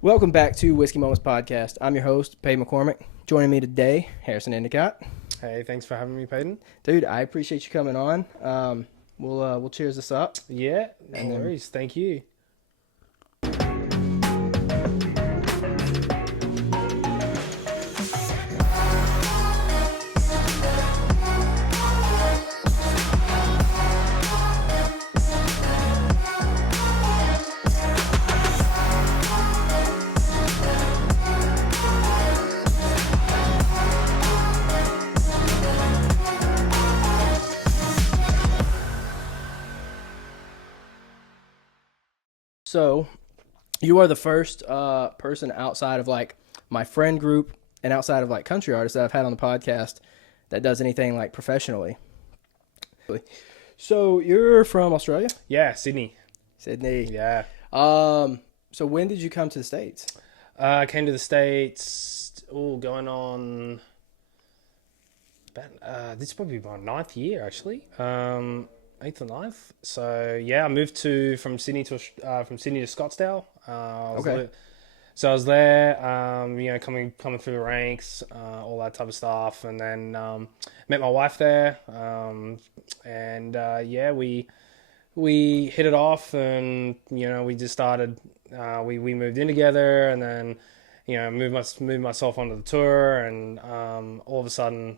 Welcome back to Whiskey Moments Podcast. I'm your host, Peyton McCormick. Joining me today, Harrison Endycott. Hey, thanks for having me, Peyton. Dude, I appreciate you coming on. We'll cheers this up. Yeah, no worries. Thank you. So, you are the first person outside of like my friend group and outside of like country artists that I've had on the podcast that does anything like professionally. So, you're from Australia? Yeah, Sydney. Sydney. Yeah. So when did you come to the States? I came to the States, going on about, this is probably my ninth year, actually. Eighth or ninth. So, yeah, I moved from Sydney to Scottsdale. Okay. So I was there, coming through the ranks, all that type of stuff, and then met my wife there, we hit it off, and we just started. We moved in together, and then moved myself onto the tour, and all of a sudden,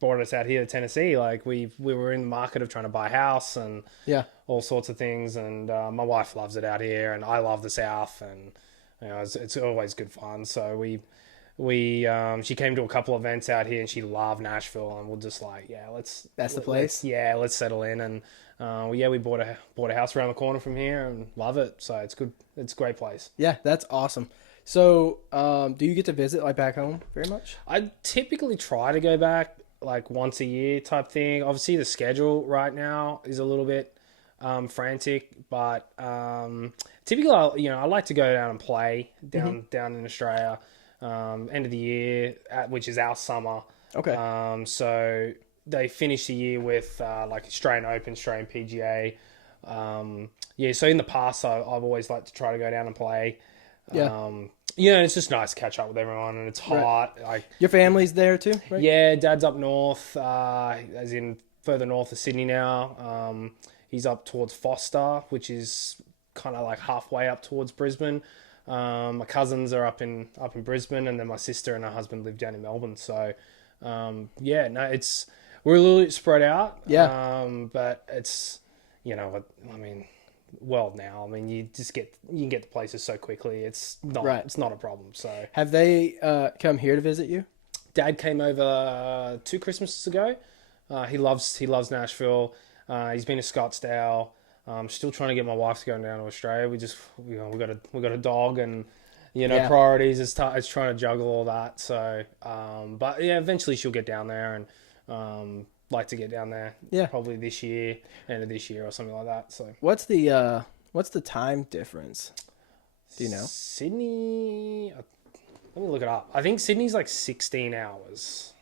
brought us out here to Tennessee. Like we were in the market of trying to buy a house and all sorts of things, and my wife loves it out here, and I love the South, and it's always good fun. So she came to a couple events out here, and she loved Nashville, and we're just like, That's the place. let's settle in, and we bought a house around the corner from here, and love it. So it's good. It's a great place. Yeah, that's awesome. So, do you get to visit like back home very much? I typically try to go back like once a year type thing. Obviously, the schedule right now is a little bit frantic, but typically, I like to go down and play down in Australia. End of the year, which is our summer. Okay. So they finish the year with like Australian Open, Australian PGA. So in the past, I've always liked to try to go down and play. Yeah. It's just nice to catch up with everyone, and it's hot. Right. Like your family's there too, right? Yeah, Dad's up north, as in further north of Sydney now. He's up towards Foster, which is kind of like halfway up towards Brisbane. My cousins are up in Brisbane, and then my sister and her husband live down in Melbourne. So, we're a little bit spread out. Yeah. But it's, world now. I mean, you can get the places so quickly. It's not a problem. So, have they come here to visit you? Dad came over 2 Christmases ago. He loves Nashville. He's been to Scottsdale. Still trying to get my wife to go down to Australia. We got a dog, and priorities is trying to juggle all that. So, but yeah, eventually she'll get down there, and like to get down there. Yeah, probably this year, end of this year or something like that. So, what's the time difference? Do you know? Sydney. Let me look it up. I think Sydney's like 16 hours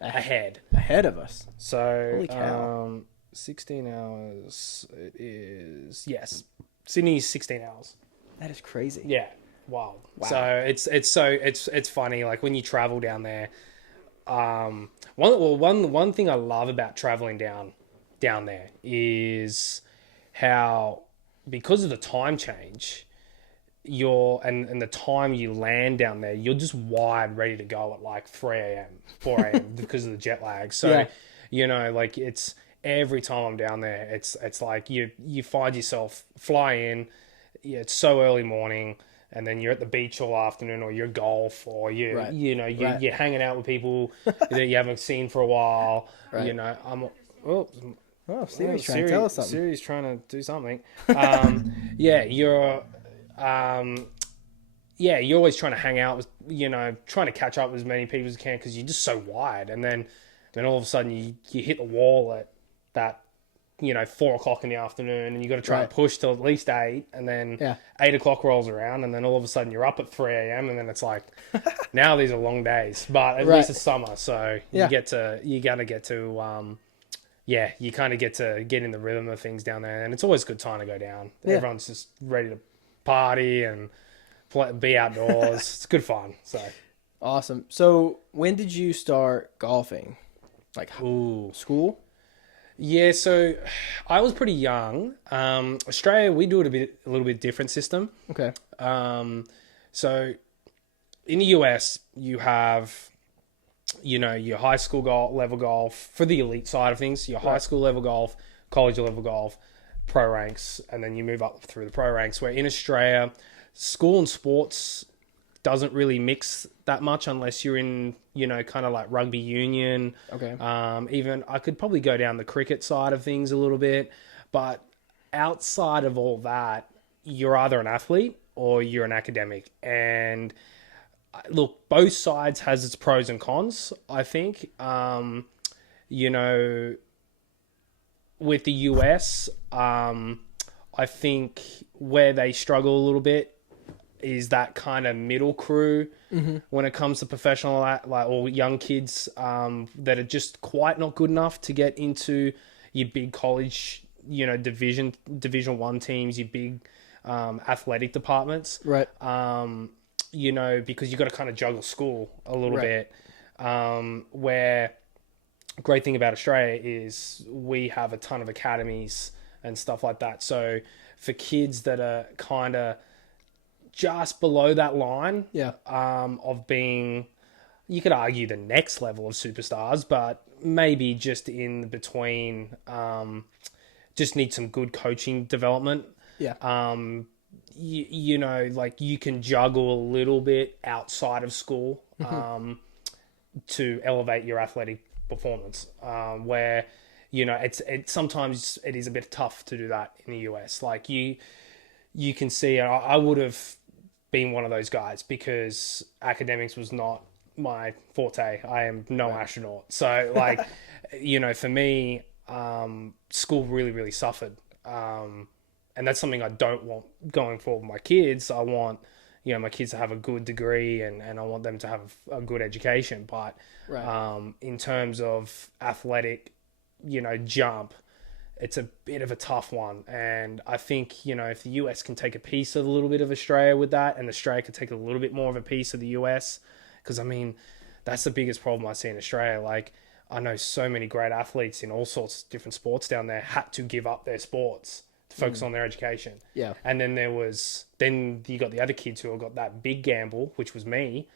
ahead of us. So, holy cow. 16 hours. It is, yes. Sydney's 16 hours. That is crazy. Yeah. Wow. So it's funny. Like when you travel down there, one thing I love about traveling down there is how, because of the time change, and the time you land down there, you're just wired, ready to go at like 3 a.m., 4 a.m. because of the jet lag. So, like it's, every time I'm down there, it's like you find yourself fly in, it's so early morning, and then you're at the beach all afternoon, or you're golf, or you're hanging out with people that you haven't seen for a while. Right. Siri's trying to tell us something. Siri's trying to do something. You're always trying to hang out with, trying to catch up with as many people as you can, because you're just so wired, and then all of a sudden you hit the wall at that 4 o'clock in the afternoon, and you got to try and push till at least 8, and then 8 o'clock rolls around, and then all of a sudden you're up at 3 a.m. and then it's like, now these are long days, but at least it's summer, so you kind of get to get in the rhythm of things down there, and it's always a good time to go down. Everyone's just ready to party, and be outdoors. It's good fun. So, Awesome. So when did you start golfing? Like ooh. school? Yeah, so I was pretty young. Australia, we do it a little bit different system. Okay. So in the US, you have, your high school level golf for the elite side of things, your high school level golf, college level golf, pro ranks, and then you move up through the pro ranks. Where in Australia, school and sports doesn't really mix that much unless you're in, kind of like rugby union. Okay. Even I could probably go down the cricket side of things a little bit, but outside of all that, you're either an athlete or you're an academic. And look, both sides has its pros and cons, I think. You know, with the US, I think where they struggle a little bit is that kind of middle crew when it comes to professional, like, or young kids that are just quite not good enough to get into your big college, division one teams, your big athletic departments. Right. Because you got to kind of juggle school a little bit. Where great thing about Australia is we have a ton of academies and stuff like that. So for kids that are kind of just below that line, of being, you could argue the next level of superstars, but maybe just in between, just need some good coaching development. Yeah. Like you can juggle a little bit outside of school, to elevate your athletic performance, where, it's sometimes it is a bit tough to do that in the US. Like you can see, I would have been one of those guys because academics was not my forte. I am no astronaut. So like, for me, school really, really suffered. And that's something I don't want going forward with my kids. I want, my kids to have a good degree and I want them to have a good education. But in terms of athletic, jump, it's a bit of a tough one. And I think, if the US can take a piece of a little bit of Australia with that, and Australia could take a little bit more of a piece of the US, because, that's the biggest problem I see in Australia. Like, I know so many great athletes in all sorts of different sports down there had to give up their sports to focus on their education. Yeah. And then then you got the other kids who have got that big gamble, which was me,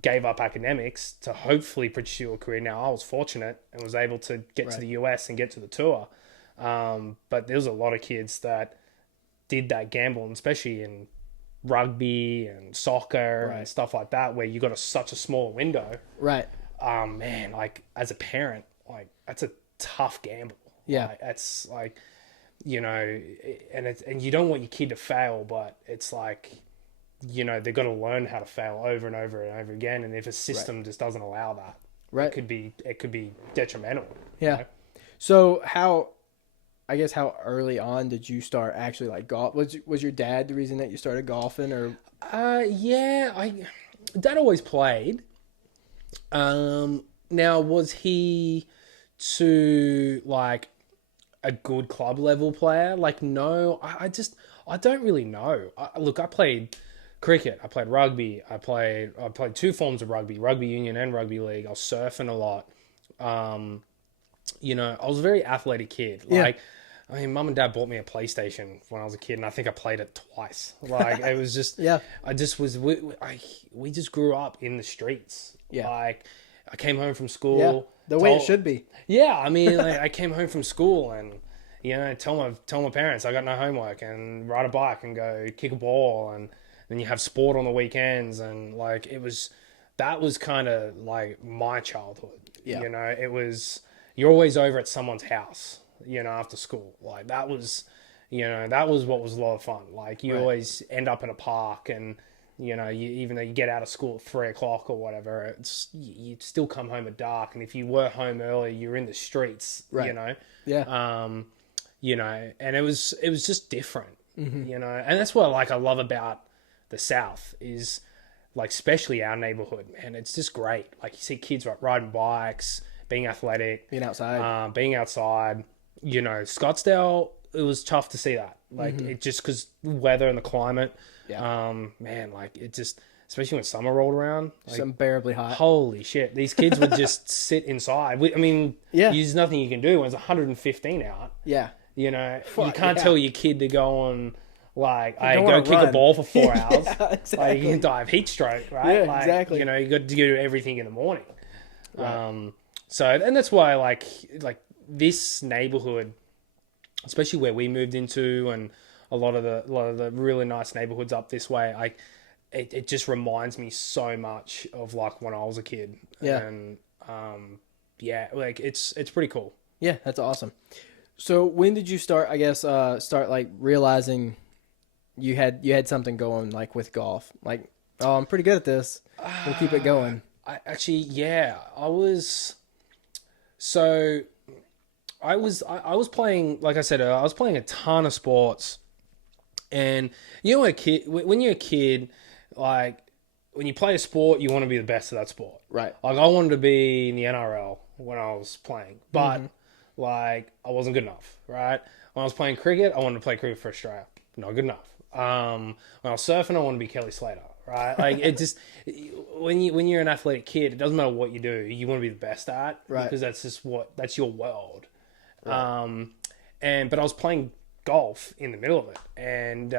gave up academics to hopefully pursue a career. Now, I was fortunate and was able to get to the US and get to the tour. But there was a lot of kids that did that gamble, and especially in rugby and soccer and stuff like that, where you got such a small window. Right. Man, like as a parent, like that's a tough gamble. Yeah. Like, that's like, and you don't want your kid to fail, but it's like, they've got to learn how to fail over and over and over again. And if a system just doesn't allow that, it could be detrimental. Yeah. So how early on did you start actually like golf? Was your dad the reason that you started golfing, or? Dad always played. Now was he to like a good club level player? Like, no, I don't really know. Look, I played cricket, I played rugby, I played two forms of rugby union and rugby league. I was surfing a lot. I was a very athletic kid. Like, Mum and Dad bought me a PlayStation when I was a kid, and I think I played it twice. Like, it was just, we just grew up in the streets. Yeah. Like, I came home from school. Yeah. The way it should be. Yeah. Like, I came home from school and, tell my parents I got no homework, and ride a bike and go kick a ball, and then you have sport on the weekends. And like, that was kind of like my childhood. Yeah. It was, you're always over at someone's house, after school. Like, that was what was a lot of fun. Like, you always end up in a park, and, even though you get out of school at 3:00 or whatever, you still come home at dark. And if you were home early, you're in the streets, Yeah. and it was just different, and that's what I love about the South is, like, especially our neighborhood, man. It's just great. Like, you see kids riding bikes, being athletic, Being outside. Scottsdale it was tough to see that. Like it just because weather and the climate. Yeah. Man, like it just, especially when summer rolled around, It's like, unbearably hot. holy shit, these kids would just sit inside. I mean, Yeah. there's nothing you can do when it's 115 out. Yeah. You know, you Fuck, can't yeah. tell your kid to go on, like, I don't go wanna kick a run. ball for 4 hours. Yeah, Like, exactly. you can die of heat stroke, right? Yeah, Like, exactly. you know, you got to do everything in the morning. Right. So, and that's why, like this neighborhood, especially where we moved into, and a lot of the really nice neighborhoods up this way, it just reminds me so much of like when I was a kid. Yeah. And yeah, like it's pretty cool. Yeah, that's awesome. So when did you start, I guess, start like realizing you had something going like with golf? Like, oh, I'm pretty good at this. We'll keep it going. I was playing, like I said, I was playing a ton of sports, and you know, when you're a kid, like when you play a sport, you want to be the best at that sport. Right. Like I wanted to be in the NRL when I was playing, but like I wasn't good enough. Right. When I was playing cricket, I wanted to play cricket for Australia. Not good enough. When I was surfing, I wanted to be Kelly Slater. Right. Like it just, when you're an athletic kid, it doesn't matter what you do, you want to be the best at. Right. Because that's your world. Right. But I was playing golf in the middle of it, and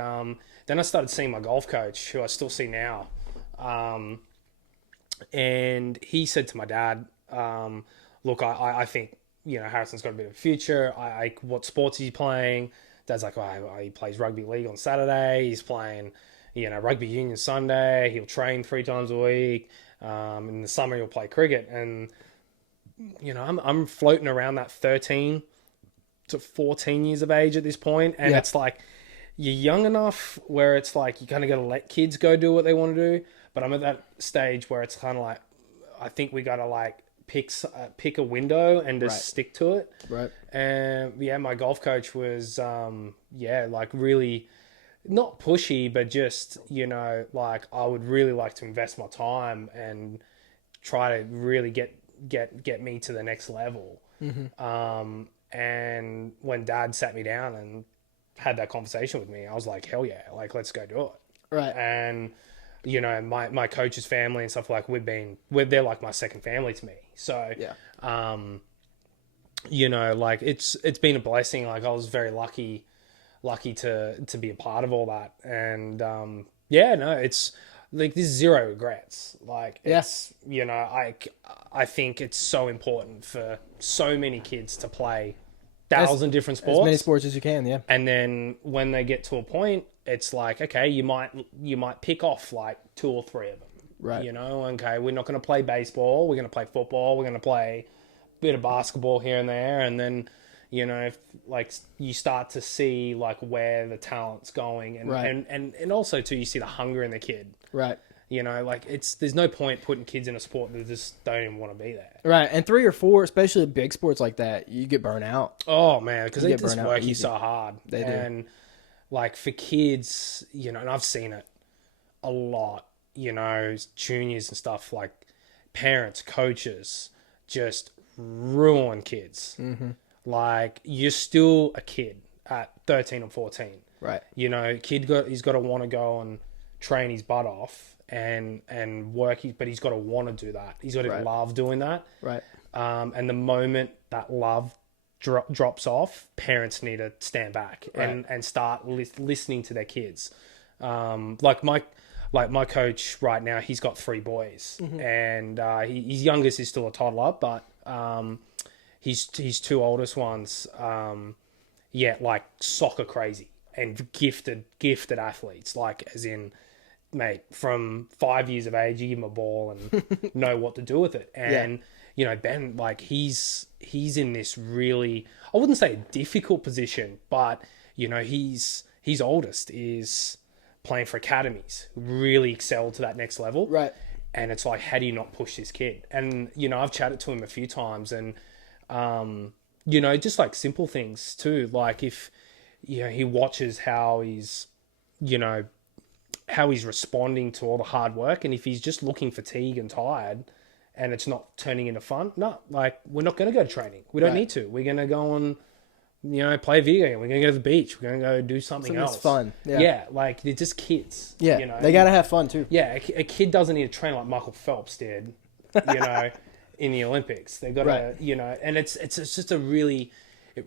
then I started seeing my golf coach, who I still see now, and he said to my dad, "Look, I think, you know, Harrison's got a bit of a future. What sports is he playing?" Dad's like, he plays rugby league on Saturday. He's playing, you know, rugby union Sunday. He'll train 3 times a week. In the summer, he'll play cricket, and you know, I'm floating around that 13 to 14 years of age at this point, and it's like you're young enough where it's like you kind of got to let kids go do what they want to do, but I'm at that stage where it's kind of like I think we got to like pick a window and just stick to it. Right. And yeah, my golf coach was like really not pushy, but just, you know, like I would really like to invest my time and try to really get me to the next level. And when Dad sat me down and had that conversation with me, I was like, hell yeah, like let's go do it. Right. And you know, my coach's family and stuff, like they're like my second family to me. So Yeah. you know, like it's been a blessing. Like I was very lucky to be a part of all that. And it's like there's zero regrets. Like it's, you know, I think it's so important for so many kids to play 1,000 different sports. As many sports as you can, yeah. And then when they get to a point, it's like, okay, you might pick off like 2 or 3 of them. Right. You know, okay, we're not going to play baseball. We're going to play football. We're going to play a bit of basketball here and there. And then, you know, if, like you start to see like where the talent's going, and, and also too, you see the hunger in the kid. Right. You know, like there's no point putting kids in a sport that just don't even want to be there. Right. And 3 or 4, especially big sports like that, you get burnt out. Oh man, because they get just burnt out work you easy. so hard. They do. And like for kids, you know, and I've seen it a lot, you know, juniors and stuff, like parents, coaches just ruin kids. Like you're still a kid at 13 or 14. Right. You know, he's got to want to go and train his butt off and work, but he's got to want to do that. He's got to love doing that. Right. And the moment that love drops off, parents need to stand back and start listening to their kids. Like my coach right now, he's got 3 boys, and his youngest is still a toddler, but his 2 oldest ones, like soccer crazy and gifted athletes, like as in, mate, from 5 years of age, you give him a ball and know what to do with it. And you know, Ben, like he's in this really, I wouldn't say a difficult position, but you know, his oldest is playing for academies, really excelled to that next level. Right. And it's like, how do you not push this kid? And you know, I've chatted to him a few times, and you know, just like simple things too, like if you know he watches how he's responding to all the hard work, and if he's just looking fatigued and tired and it's not turning into fun, no, like we're not going to go to training. We don't need to. We're going to go and play a video game. We're going to go to the beach. We're going to go do something Something else. that's fun. Yeah. Yeah, like they're just kids. Yeah. They got to have fun too. Yeah, a kid doesn't need to train like Michael Phelps did, in the Olympics. They got Right. to, and it's just it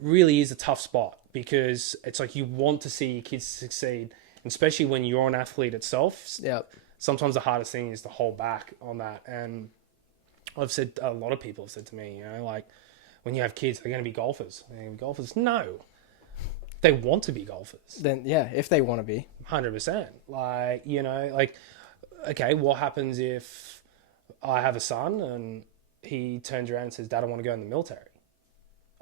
really is a tough spot because it's like you want to see your kids succeed, especially when you're an athlete itself. Yeah. Sometimes the hardest thing is to hold back on that. And I've said, a lot of people have said to me, like when you have kids, they're going to be golfers. They're going to be golfers. No, they want to be golfers. Then yeah, if they want to be. 100%. Like, okay, what happens if I have a son and he turns around and says, Dad, I want to go in the military?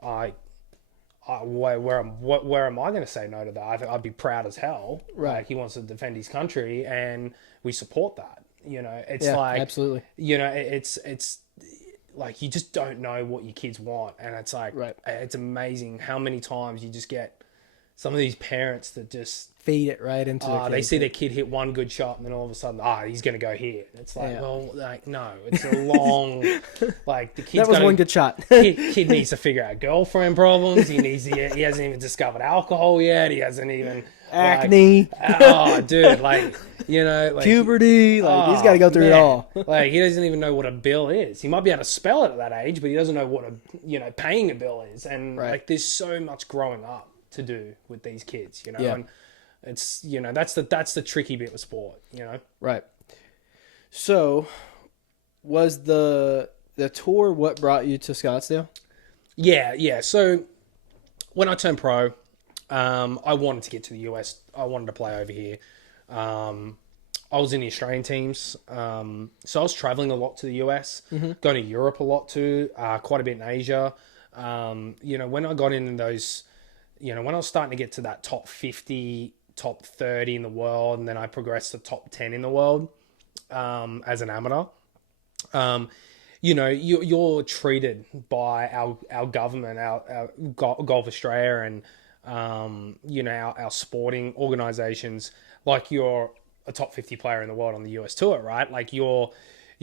Where am I going to say no to that? I'd be proud as hell. Right. Like he wants to defend his country, and we support that. It's Yeah, like absolutely. It's like you just don't know what your kids want, and it's like Right. it's amazing how many times you just get some of these parents that just Feed it right into the they kid. see their kid hit one good shot, and then all of a sudden, he's going to go here. It's like, Yeah. well, like, no, it's a long, like the kid's That was gotta, one good shot. kid needs to figure out girlfriend problems. He hasn't even discovered alcohol yet. He hasn't even Acne, oh, dude, like like puberty. Like he's got to go through it all. Like he doesn't even know what a bill is. He might be able to spell it at that age, but he doesn't know what paying a bill is. And Right. like there's so much growing up to do with these kids, Yeah. and it's that's the tricky bit with sport, Right. So, was the tour what brought you to Scottsdale? Yeah. So when I turned pro, I wanted to get to the US. I wanted to play over here. I was in the Australian teams, so I was traveling a lot to the US, going to Europe a lot too, quite a bit in Asia. When I got in those, when I was starting to get to that top 50, top 30 in the world, and then I progressed to top 10 in the world as an amateur. You're treated by our government, our Golf Australia, and our sporting organisations like you're a top 50 player in the world on the US tour, right? Like your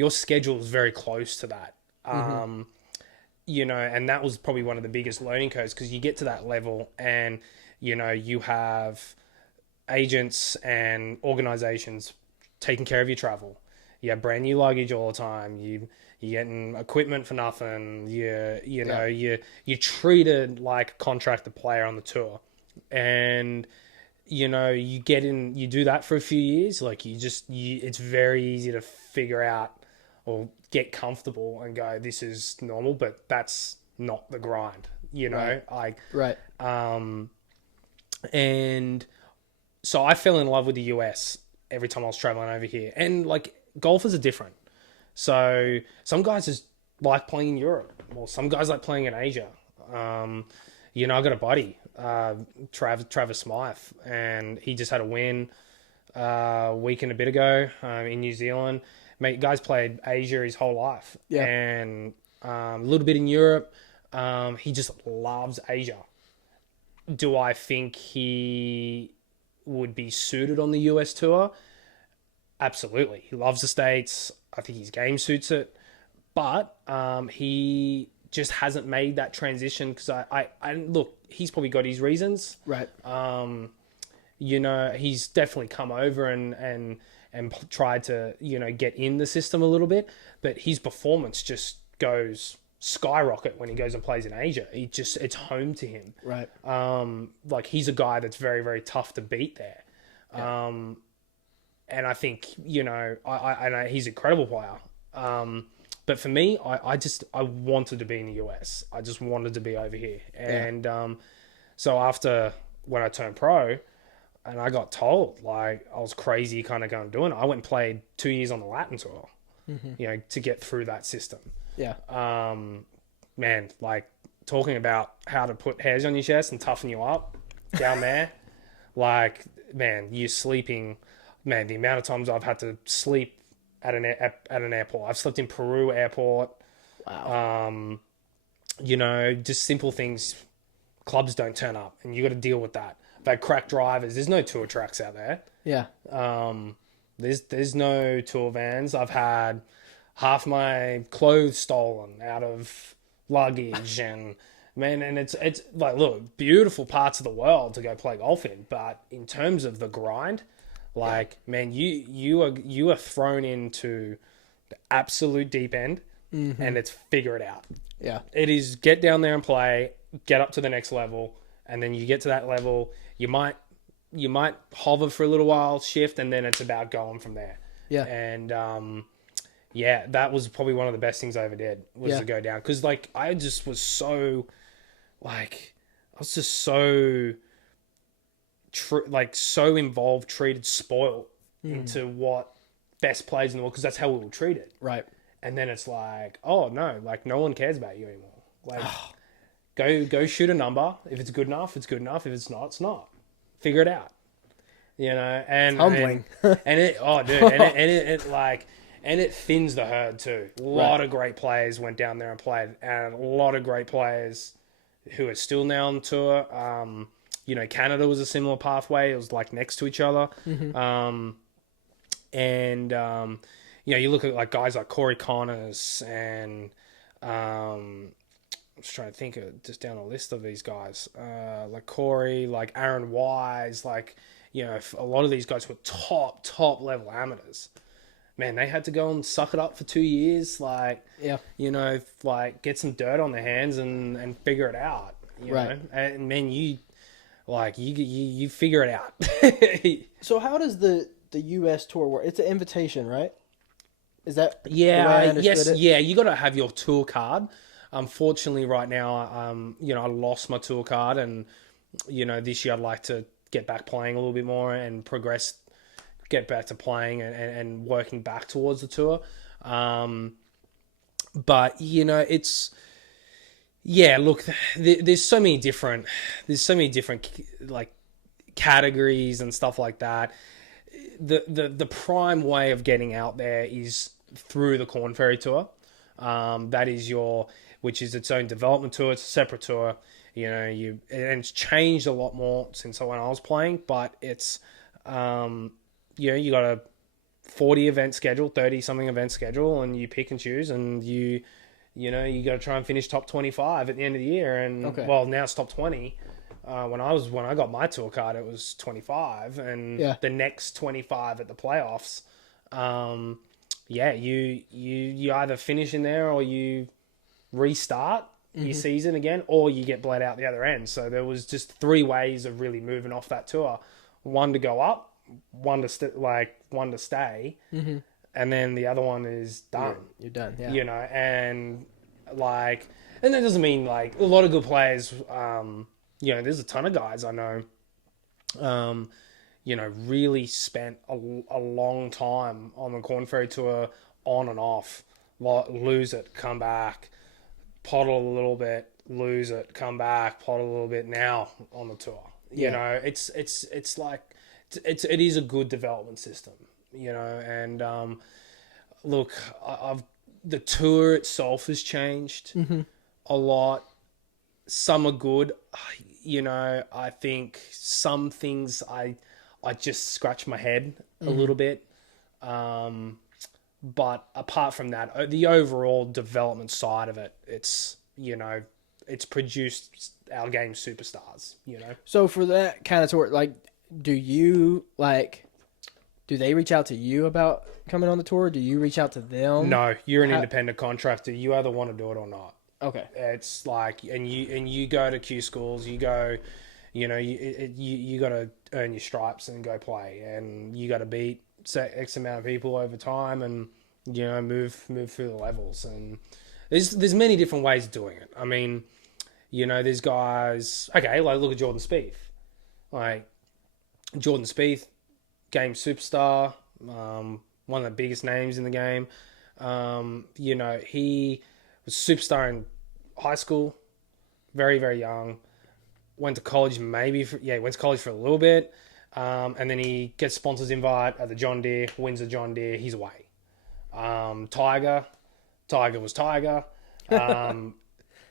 schedule is very close to that. And that was probably one of the biggest learning curves because you get to that level and you have agents and organizations taking care of your travel. You have brand new luggage all the time. You're getting equipment for nothing. You're treated like a contracted player on the tour, and you get in. You do that for a few years. Like it's very easy to figure out or get comfortable and go, this is normal, but that's not the grind. Right. And so I fell in love with the US every time I was traveling over here. And like golfers are different. So some guys just like playing in Europe. Well, some guys like playing in Asia. I got a buddy, Travis Smythe, and he just had a win a week and a bit ago in New Zealand. Mate, guy's played Asia his whole life. Yeah. And a little bit in Europe. He just loves Asia. Do I think he would be suited on the US tour? Absolutely. He loves the States. I think his game suits it. But he just hasn't made that transition because I look, he's probably got his reasons. Right. He's definitely come over and tried to, get in the system a little bit, but his performance just goes skyrocket when he goes and plays in Asia. It's home to him. Right. Like he's a guy that's very, very tough to beat there. Yeah. And I think, he's an incredible player. But for me, I wanted to be in the US. I just wanted to be over here. And so after when I turned pro and I got told like I was crazy kind of going doing it, I went and played 2 years on the Latin tour, to get through that system. Yeah. Man, like talking about how to put hairs on your chest and toughen you up down there. Like, man, you're sleeping. Man, the amount of times I've had to sleep at an airport. I've slept in Peru airport. Wow. Just simple things. Clubs don't turn up, and you got to deal with that. I've had cracked drivers. There's no tour tracks out there. Yeah. There's no tour vans. I've had half my clothes stolen out of luggage and man, and it's like, look, beautiful parts of the world to go play golf in, but in terms of the grind, like, man, you are thrown into the absolute deep end, and it's figure it out. Yeah. It is get down there and play, get up to the next level, and then you get to that level, you might hover for a little while, shift, and then it's about going from there. Yeah. And yeah, that was probably one of the best things I ever did, was to go down, because like I just was so like I was just so so involved, treated, spoiled into what best players in the world, because that's how we were treated. Right. And then it's like, oh no, like no one cares about you anymore. Like, go shoot a number. If it's good enough, it's good enough. If it's not, it's not. Figure it out. You know, and Humbling. and it, oh dude, and it thins the herd too. A lot of great players went down there and played, and a lot of great players who are still now on tour. You know, Canada was a similar pathway. It was like next to each other. You know, you look at like guys like Corey Connors and I'm just trying to think of just down a list of these guys, like Corey, like Aaron Wise, like, you know, a lot of these guys were top level amateurs. Man, they had to go and suck it up for 2 years, like, you know, like get some dirt on their hands and figure it out, you know? And man, you figure it out. So how does the U.S. tour work? It's an invitation, right? Is that the way yeah? I understood it? Yeah. You got to have your tour card. Unfortunately, right now, you know, I lost my tour card, and you know, this year I'd like to get back playing a little bit more and progress, get back to playing and working back towards the tour. But you know, it's look, there's so many different like categories and stuff like that. The prime way of getting out there is through the Corn Ferry Tour. That is which is its own development tour. It's a separate tour. You know, and it's changed a lot more since when I was playing, but it's, you know, you got a 40 event schedule, 30 something event schedule, and you pick and choose, and you know, you got to try and finish top 25 at the end of the year. And well, now it's top 20. When I got my tour card, it was 25, and the next 25 at the playoffs. You either finish in there or you restart your season again, or you get bled out the other end. So there was just 3 ways of really moving off that tour: one to go up, one to stay, and then the other one is done. You're done. Yeah. You know, and that doesn't mean like a lot of good players. You know, there's a ton of guys I know, you know, really spent a long time on the Corn Ferry Tour, on and off, lose it, come back, pottle a little bit, lose it, come back, pottle a little bit, now on the tour. You know, it is a good development system, you know, and look, the tour itself has changed a lot. Some are good. You know, I think some things I just scratch my head a little bit. But apart from that, the overall development side of it, it's, you know, it's produced our game superstars, you know. So for that kind of tour, like, do they reach out to you about coming on the tour? Do you reach out to them? No, you're an independent contractor. You either want to do it or not. Okay. It's like, and you go to Q schools, you go, you know, you got to earn your stripes and go play, and you got to beat X amount of people over time, and you know, move through the levels. And there's many different ways of doing it. I mean, you know, there's guys. Okay, like look at Jordan Spieth. Like Jordan Spieth, game superstar, one of the biggest names in the game. You know, he was a superstar in high school, very, very young. Went to college went to college for a little bit. And then he gets sponsors invite at the John Deere, wins the John Deere, he's away. Tiger was Tiger.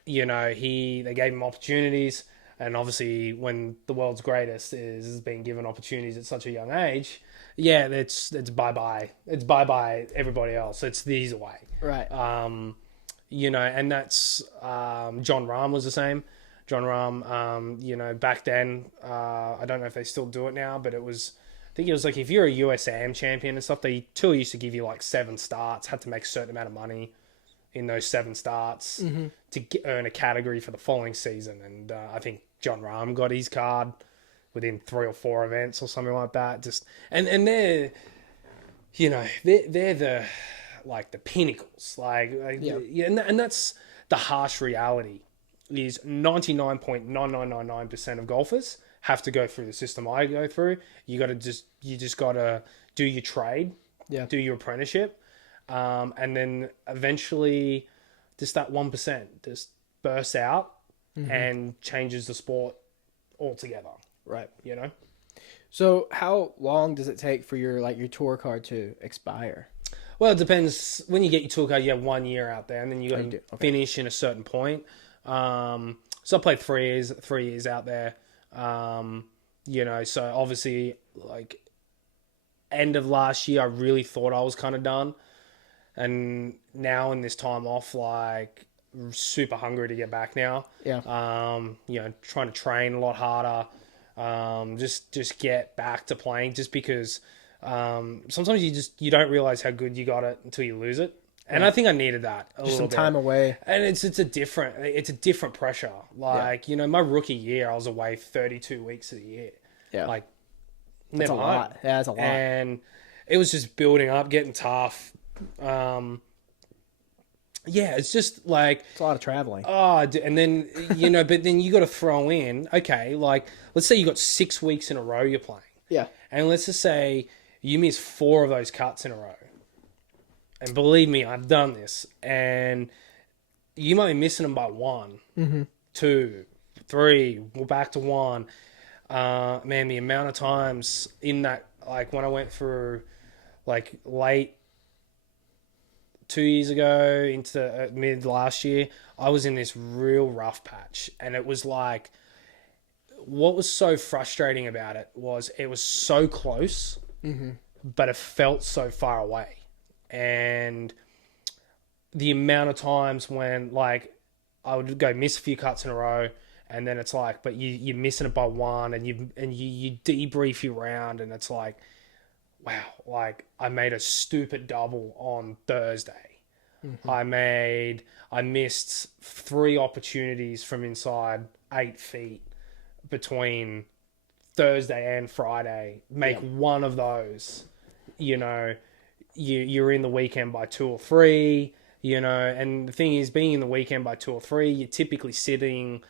You know, they gave him opportunities, and obviously when the world's greatest is being given opportunities at such a young age, it's bye-bye. It's bye-bye everybody else. He's away. Right. You know, and that's John Rahm was the same. John Rahm. You know, back then, I don't know if they still do it now, but I think it was like if you're a USAM champion and stuff, the tour used to give you like 7 starts, had to make a certain amount of money in those 7 starts to earn a category for the following season. And I think John Rahm got his card within 3 or 4 events or something like that. And they're, you know, they're the like the pinnacles, yeah, and that's the harsh reality. Is 99.9999% of golfers have to go through the system I go through. You just gotta do your trade, do your apprenticeship, and then eventually, just that 1% just bursts out and changes the sport altogether. Right. You know. So how long does it take for your tour card to expire? Well, it depends. When you get your tour card, you have 1 year out there, and then you got to finish in a certain point. So I played 3 years out there. You know, so obviously, like, end of last year, I really thought I was kind of done. And now in this time off, like, super hungry to get back now. Yeah. You know, trying to train a lot harder. Just get back to playing just because sometimes you don't realize how good you got it until you lose it. And I think I needed that a little some bit. time away. And it's a different pressure. Like, you know, my rookie year, I was away 32 weeks of the year. Yeah. Like, That's never a lot. home. Yeah, that's a lot. And it was just building up, getting tough. Yeah, it's just like... It's a lot of traveling. And then, you know, but then you got to throw in, okay, like, let's say you got 6 weeks in a row you're playing. Yeah. And let's just say you miss 4 of those cuts in a row. And believe me, I've done this. And you might be missing them by 1, 2, 3, we're back to 1. Man, the amount of times in that, like, when I went through, like, late 2 years ago into mid last year, I was in this real rough patch. And it was like, what was so frustrating about it was so close, but it felt so far away. And the amount of times when, like, I would go miss a few cuts in a row, and then it's like, but you're missing it by 1, and you debrief your round, and it's like, wow, like, I made a stupid double on Thursday. I missed 3 opportunities from inside 8 feet between Thursday and Friday. Make one of those, you know, you're in the weekend by 2 or 3, you know. And the thing is, being in the weekend by 2 or 3, you're typically sitting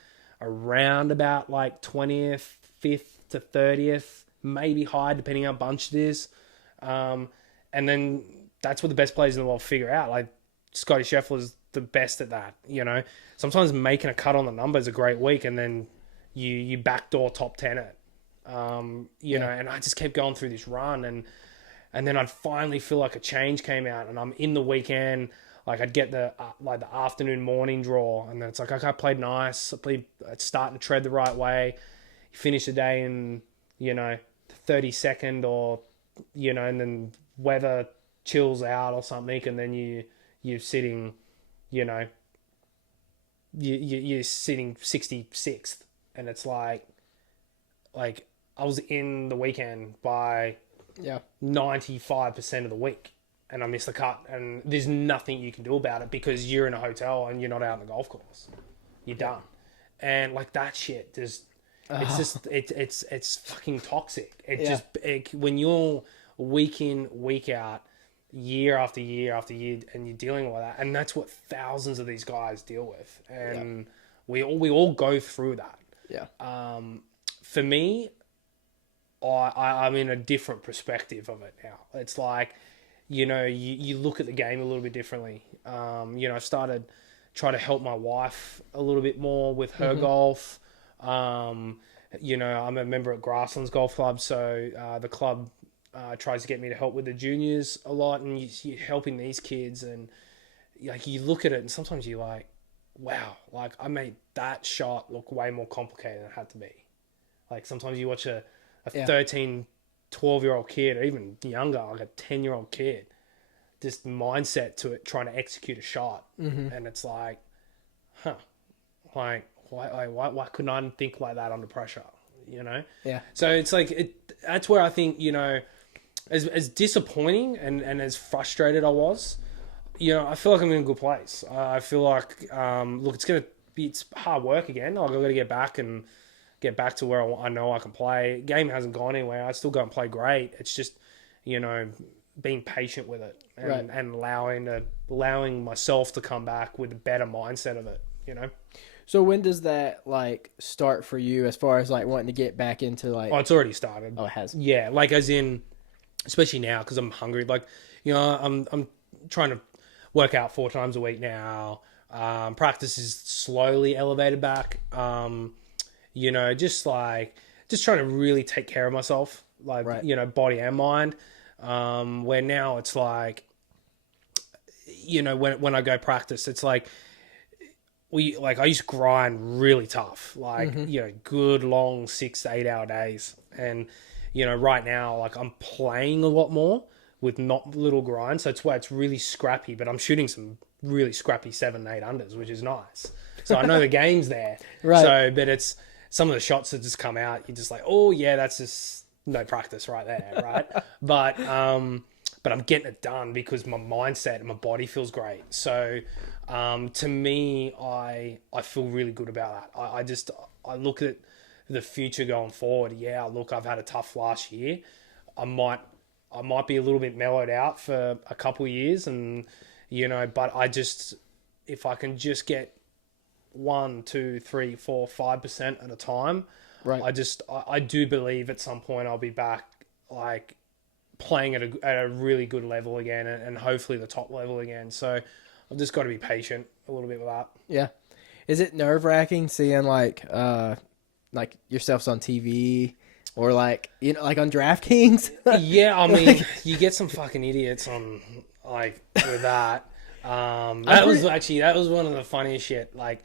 around about like 20th, 5th to 30th, maybe high, depending how bunched it is. And then that's what the best players in the world figure out. Like, Scotty Scheffler's the best at that, you know. Sometimes making a cut on the number is a great week, and then you backdoor top 10 it. You know, and I just kept going through this run, and then I'd finally feel like a change came out, and I'm in the weekend. Like, I'd get the afternoon morning draw, and then it's like, okay, I played nice. It's starting to tread the right way. You finish the day in, you know, 32nd, or, you know, and then weather chills out or something, and then you're sitting, you know, you're sitting 66th, and it's like I was in the weekend by 95% of the week, and I missed the cut, and there's nothing you can do about it because you're in a hotel and you're not out on the golf course. You're done. And like, that shit, it's fucking toxic. When you're week in, week out, year after year after year, and you're dealing with that, and that's what thousands of these guys deal with, and we all go through that. For me, I'm in a different perspective of it now. It's like, you know, you look at the game a little bit differently. You know, I started trying to help my wife a little bit more with her golf. You know, I'm a member at Grasslands Golf Club, so the club tries to get me to help with the juniors a lot, and you're helping these kids, and like, you look at it, and sometimes you're like, wow, like, I made that shot look way more complicated than it had to be. Like, sometimes you watch a 13, 12-year-old kid, or even younger, like a 10-year-old kid, this mindset to it, trying to execute a shot, and it's like, huh, like, why couldn't I think like that under pressure? You know? Yeah. So it's like that's where I think, you know, as disappointing and as frustrated I was, you know, I feel like I'm in a good place. I feel like, look, it's hard work again. Like, I've got to get back to where I know I can play. Game hasn't gone anywhere. I still go and play great. It's just, you know, being patient with it and, Right. and allowing myself to come back with a better mindset of it, you know? So when does that like start for you as far as like wanting to get back into like? Oh, it's already started. Oh, it has. Yeah, like as in, especially now because I'm hungry. Like, you know, I'm trying to work out 4 times a week now. Practice is slowly elevated back. You know, just trying to really take care of myself, like, Right. you know, body and mind. Where now it's like, you know, when I go practice, it's like I used to grind really tough, like, you know, good long 6 to 8 hour days. And, you know, right now, like, I'm playing a lot more with not little grind. So it's why it's really scrappy, but I'm shooting some really scrappy 7, 8 unders, which is nice. So I know the game's there. Right. So, but it's some of the shots that just come out, you're just like, oh yeah, that's just no practice right there. Right. But I'm getting it done because my mindset and my body feels great. So, to me, I feel really good about that. I look at the future going forward. Yeah, look, I've had a tough last year. I might be a little bit mellowed out for a couple of years, and, you know, but if I can just get 1, 2, 3, 4, 5% at a time, Right. I do believe at some point I'll be back, like, playing at a really good level again, and hopefully the top level again. So I've just got to be patient a little bit with that. Yeah. Is it nerve-wracking seeing like yourselves on TV or like, you know, like on DraftKings? Yeah, I mean, you get some fucking idiots on, like, with that. That was one of the funniest shit. Like,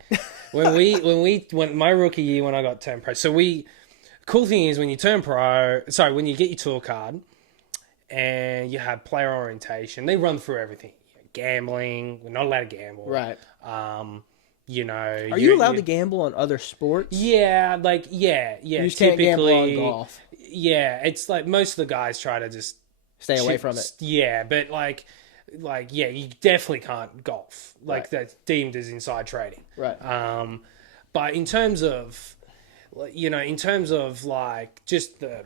when my rookie year, when I got turned pro. So cool thing is when you when you get your tour card and you have player orientation, they run through everything. Gambling, we're not allowed to gamble. Right. You know, Are you allowed to gamble on other sports? Yeah, like, yeah. You just can't gamble on golf. Yeah, it's like most of the guys try to just Stay away from it. Yeah, but like, yeah, you definitely can't golf. Like, Right. that's deemed as inside trading. Right. But in terms of, you know, like just the,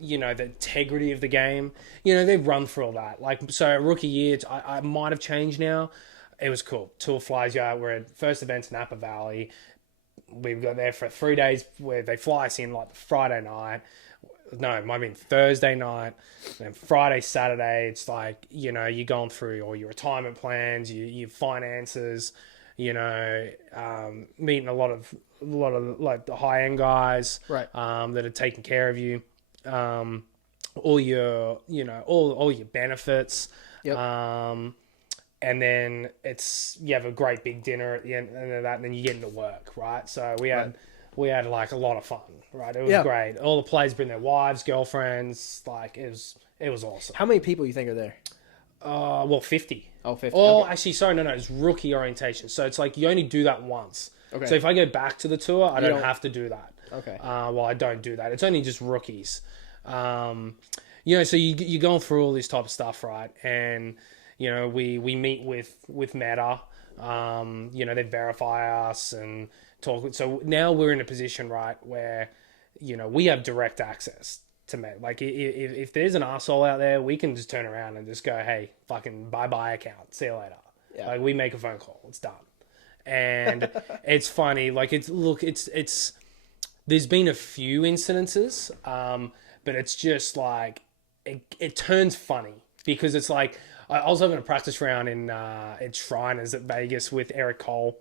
you know, the integrity of the game, you know, they run through all that. Like, so rookie year, I might have changed now. It was cool. Tour flies you out. We're at first events in Napa Valley. We've got there for 3 days where they fly us in like the Friday night. No, it might have been Thursday night. And then Friday, Saturday, it's like, you know, you're going through all your retirement plans, your finances, you know, meeting a lot of like the high end guys, Right. that are taking care of you, all your, you know, all your benefits, Yep. and then you have a great big dinner at the end of that, and then you get into work, right? So we had like a lot of fun, right? It was great. All the players bring their wives, girlfriends, like it was awesome. How many people you think are there? Well, 50. Oh, 50. Oh, Okay. actually, sorry, no, it's rookie orientation. So it's like you only do that once. Okay. So if I go back to the tour, I don't have to do that. Okay. Well, I don't do that. It's only just rookies. You know, so you're going through all this type of stuff, right? And, you know, we meet with Meta. You know, they verify us and talk. So now we're in a position, right, where, you know, we have direct access to Meta. Like, if there's an arsehole out there, we can just turn around and just go, hey, fucking bye-bye account. See you later. Yeah. Like, we make a phone call. It's done. And it's funny. Like, it's there's been a few incidences, but it's just like, it turns funny because it's like, I was having a practice round in Shriners at Vegas with Eric Cole,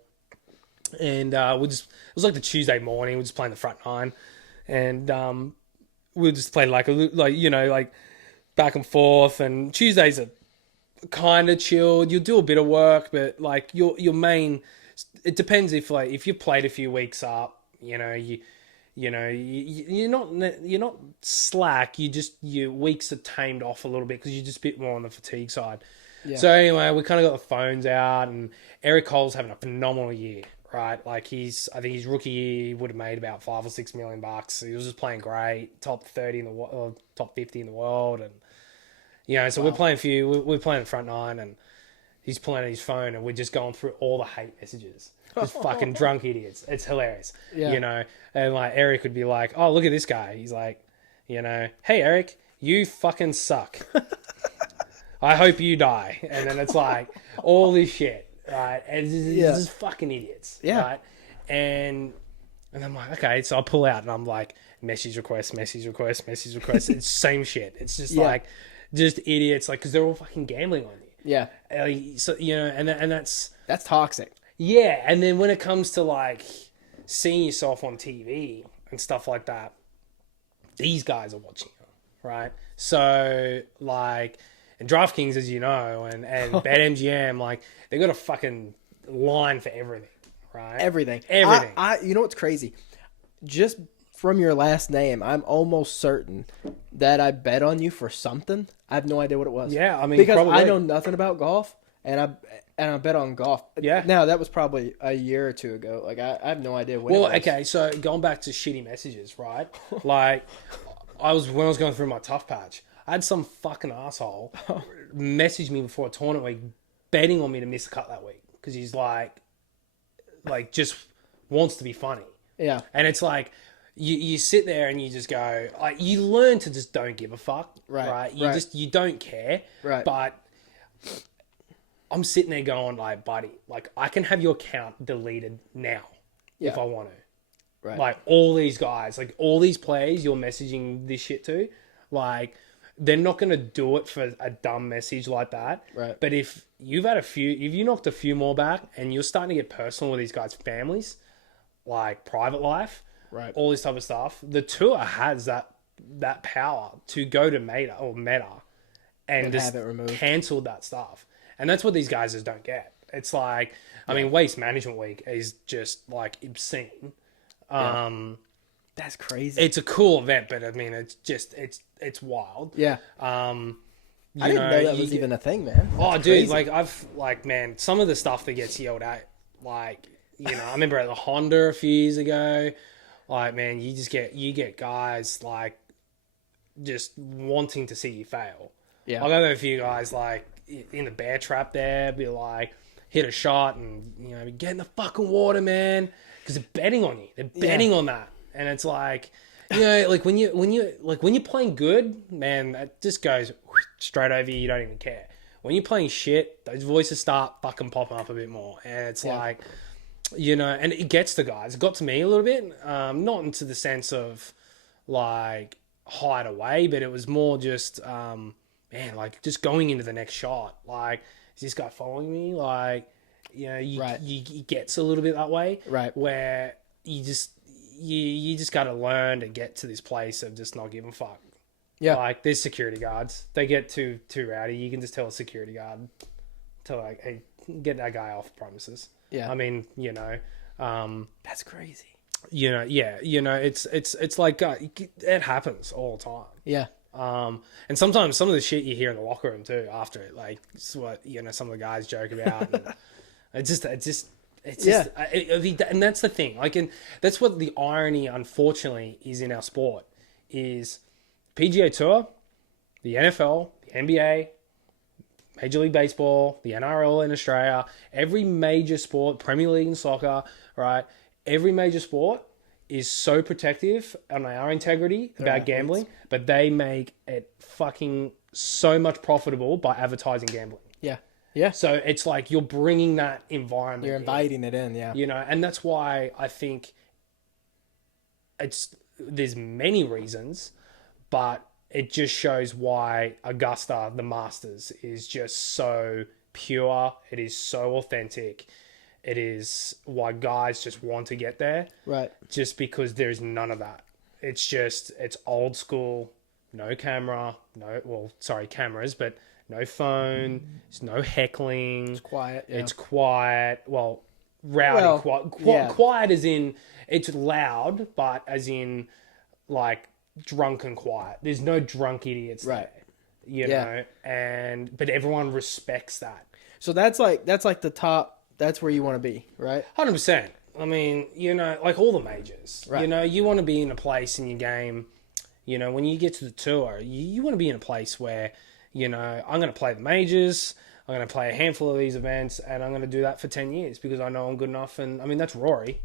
and it was like the Tuesday morning. We're just playing the front nine, and we'll just play like you know, like back and forth. And Tuesdays are kind of chilled. You'll do a bit of work, but like your main, it depends if you played a few weeks up, you know, you're not slack. Your weeks are tamed off a little bit because you're just a bit more on the fatigue side. Yeah. So anyway, we kind of got the phones out, and Eric Cole's having a phenomenal year, right? Like I think his rookie year he would have made about $5 or $6 million. He was just playing great, top 30 in the top 50 in the world, and so Wow. we're playing the front nine, and he's pulling out his phone, and we're just going through all the hate messages. Just fucking drunk idiots. It's hilarious. Yeah. And like Eric would be like, "Oh, look at this guy." He's like, "Hey Eric, you fucking suck. I hope you die." And then it's like all this shit, right? And it's just fucking idiots, Yeah. right? And I'm like, okay, so I pull out and I'm like, message request, message request, message request. It's same shit. It's just like, just idiots, like, because they're all fucking gambling on you. Yeah. So and that's toxic. yeah. And then when it comes to like seeing yourself on TV and stuff like that, these guys are watching you, right? So like, and DraftKings, as you know, and BetMGM, like they got a fucking line for everything, right? Everything. Everything. You know what's crazy? Just from your last name, I'm almost certain that I bet on you for something. I have no idea what it was. Yeah, I mean, because probably. I know nothing about golf, and I bet on golf. Yeah. Now that was probably a year or two ago. Like I have no idea when. Well, okay, so going back to shitty messages, right? Like when I was going through my tough patch, I had some fucking asshole message me before a tournament week, betting on me to miss a cut that week because he's like just wants to be funny. Yeah, and it's like. You sit there and you just go like you learn to just don't give a fuck, right? You don't care, right? But I'm sitting there going like, buddy, like I can have your account deleted now if I want to, right? Like all these guys, like all these players you're messaging this shit to, like they're not gonna do it for a dumb message like that, right? But if you knocked a few more back and you're starting to get personal with these guys' families, like private life. Right. All this type of stuff. The tour has that power to go to Meta and just cancel that stuff. And that's what these guys just don't get. It's like, I mean, Waste Management Week is just like obscene. That's crazy. It's a cool event, but I mean, it's it's wild. Yeah. I didn't know that was even a thing, man. That's dude, crazy. Man, some of the stuff that gets yelled at, like, I remember at the Honda a few years ago. Like, man, you get guys like just wanting to see you fail. Yeah. I've had a few guys like in the bear trap there be like hit a shot and get in the fucking water, man, because they're betting on you. They're betting on that, and it's like like when you're playing good, man, that just goes straight over you. You don't even care. When you're playing shit, those voices start fucking popping up a bit more, and it's like. And it gets the guys. It got to me a little bit, not into the sense of like hide away, but it was more just, like just going into the next shot. Like, is this guy following me? Like, you gets a little bit that way, right? Where you just got to learn to get to this place of just not giving a fuck. Yeah, like there's security guards. They get too rowdy. You can just tell a security guard to like, hey, get that guy off premises. Yeah, I mean, that's crazy. It's like it happens all the time. Yeah. And sometimes some of the shit you hear in the locker room too after it, like it's what some of the guys joke about. And and that's the thing. Like, and that's what the irony, unfortunately, is in our sport is PGA Tour, the NFL, the NBA. Major League Baseball, the NRL in Australia, every major sport, Premier League in soccer, right? Every major sport is so protective on our integrity about gambling, but they make it fucking so much profitable by advertising gambling. Yeah. Yeah. So it's like you're bringing that environment. You're inviting it in, yeah. And that's why I think there's many reasons, but it just shows why Augusta, the Masters, is just so pure. It is so authentic. It is why guys just want to get there. Right. Just because there's none of that. It's old school, no camera, cameras, but no phone, there's no heckling. It's quiet. Yeah. It's quiet. Well, rowdy, quiet as in, it's loud, but as in, like, drunk and quiet. There's no drunk idiots there, but everyone respects that. So that's like the top. That's where you want to be, right? 100%. I mean, like all the majors. Right. You want to be in a place in your game. When you get to the tour, you want to be in a place where, I'm going to play the majors. I'm going to play a handful of these events, and I'm going to do that for 10 years because I know I'm good enough. And I mean, that's Rory.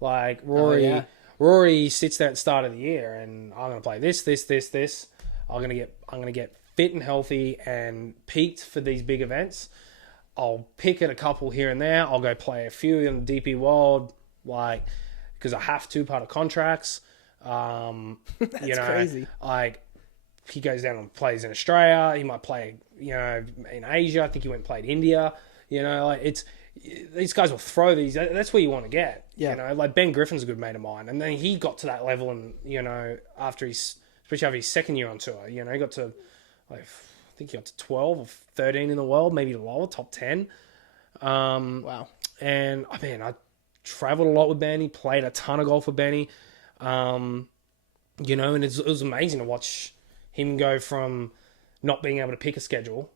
Like Rory sits there at the start of the year, and I'm going to play this. I'm going to get fit and healthy and peaked for these big events. I'll pick at a couple here and there. I'll go play a few in the DP World, like, because I have to, part of contracts. That's crazy. Like, he goes down and plays in Australia. He might play, in Asia. I think he went and played India. These guys will throw these. That's where you want to get. Yeah. Like Ben Griffin's a good mate of mine, and then he got to that level, and especially after his second year on tour, he got to, like, I think he got to 12 or 13 in the world, maybe lower, top 10. Wow. And I traveled a lot with Benny, played a ton of golf with Benny. And it was amazing to watch him go from not being able to pick a schedule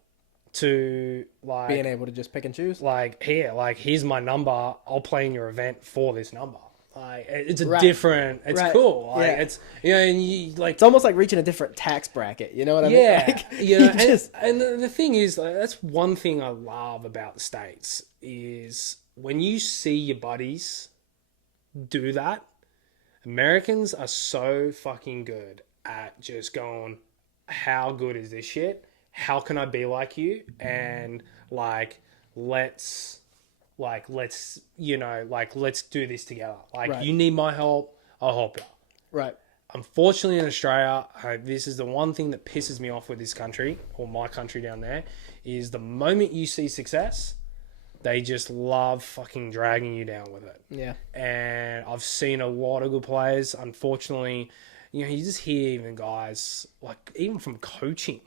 to like being able to just pick and choose. Here's my number. I'll play in your event for this number. Like, it's a Right. different. It's Right. cool. Like, Yeah. it's and you like. It's almost like reaching a different tax bracket. You know what I mean? Yeah, Like, and the thing is, like, that's one thing I love about the States is when you see your buddies do that. Americans are so fucking good at just going, how good is this shit? How can I be like you? And let's do this together. Like, Right. you need my help, I'll help you. right. Unfortunately, in Australia, this is the one thing that pisses me off with this country, or my country down there, is the moment you see success, they just love fucking dragging you down with it. Yeah. And I've seen a lot of good players. Unfortunately, you just hear even guys, like, even from coaching.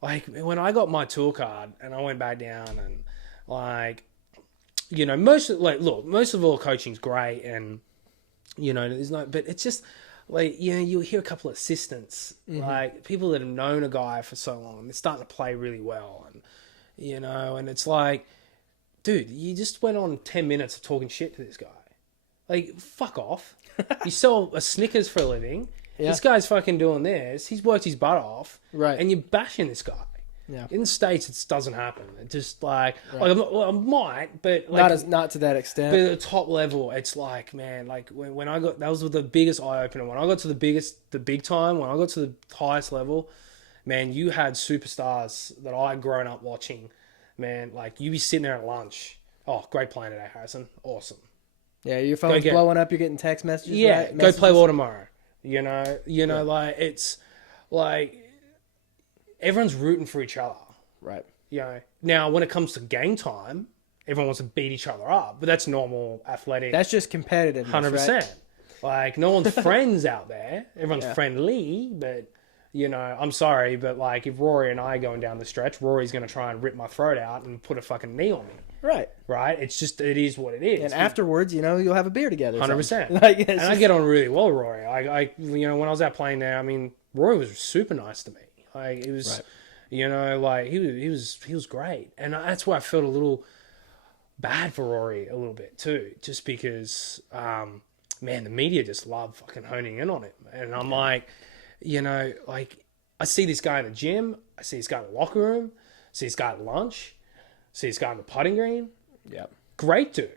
Like, when I got my tour card and I went back down and, like, most of all coaching's great and, there's no, but it's just, like, you'll hear a couple of assistants, like, people that have known a guy for so long, and they're starting to play really well. And, and it's like, dude, you just went on 10 minutes of talking shit to this guy. Like, fuck off. You sell a Snickers for a living. Yeah. This guy's fucking doing this. He's worked his butt off. Right. And you're bashing this guy. Yeah. In the States, it doesn't happen. It just like I'm not, well, I might, but like Not to that extent. but at the top level, it's like, man, like when I got, that was the biggest eye opener. When I got to the big time, when I got to the highest level, man, you had superstars that I'd grown up watching. Man, like, you be sitting there at lunch. Oh, great playing today, Harrison. Awesome. Yeah, your phone's blowing up. You're getting text messages. Yeah, right? go play well tomorrow. Like, it's like everyone's rooting for each other. Right. Now when it comes to game time, everyone wants to beat each other up, but that's normal athletic. That's just competitive. 100%. Right? Like, no one's friends out there. Everyone's Yeah. friendly, but I'm sorry, but like, if Rory and I are going down the stretch, Rory's going to try and rip my throat out and put a fucking knee on me. Right. Right? It's just, it is what it is. And afterwards, you'll have a beer together. 100%. Like, and I get on really well with Rory. When I was out playing there, I mean, Rory was super nice to me. Like, it was, like, he was great. And that's why I felt a little bad for Rory a little bit too, just because, man, the media just love fucking honing in on him. And I'm like, like, I see this guy in the gym, I see this guy in the locker room, I see this guy at lunch, I see this guy on the putting green. Yeah. Great dude.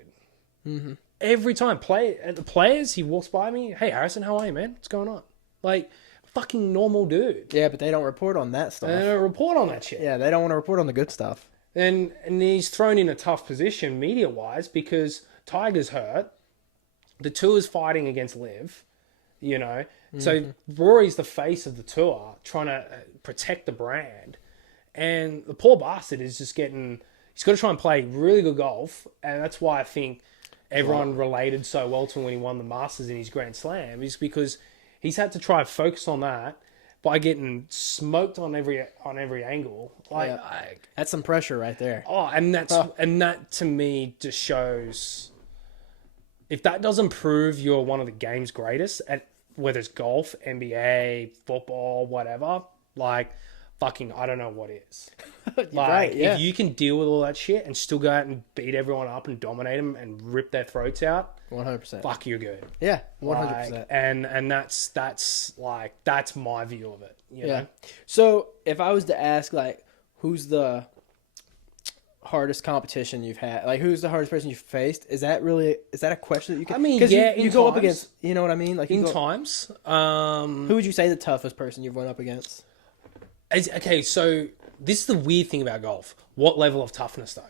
Mm-hmm. Every time at the players, he walks by me. Hey, Harrison, how are you, man? What's going on? Like, fucking normal dude. Yeah, but they don't report on that stuff. They don't report on that shit. Yeah, they don't want to report on the good stuff. And he's thrown in a tough position media-wise because Tiger's hurt. The tour's fighting against Liv, So Rory's the face of the tour, trying to protect the brand. And the poor bastard is just he's got to try and play really good golf. And that's why I think everyone related so well to him when he won the Masters in his Grand Slam, is because he's had to try and focus on that by getting smoked on every angle. Like, that's some pressure right there. and that to me just shows, if that doesn't prove you're one of the game's greatest at whether it's golf, NBA, football, whatever, like, fucking, I don't know what is. You're Like, right, yeah. if you can deal with all that shit and still go out and beat everyone up and dominate them and rip their throats out, 100%. fuck, you're good. Yeah, 100%. Like, and that's my view of it. You know? So if I was to ask, like, who's the hardest competition you've had? Like, who's the hardest person you've faced? Is that a question that you can? I mean, 'cause yeah, you in go up times. against. You know what I mean? Like In times. who would you say the toughest person you've went up against? Okay, so this is the weird thing about golf. What level of toughness, though?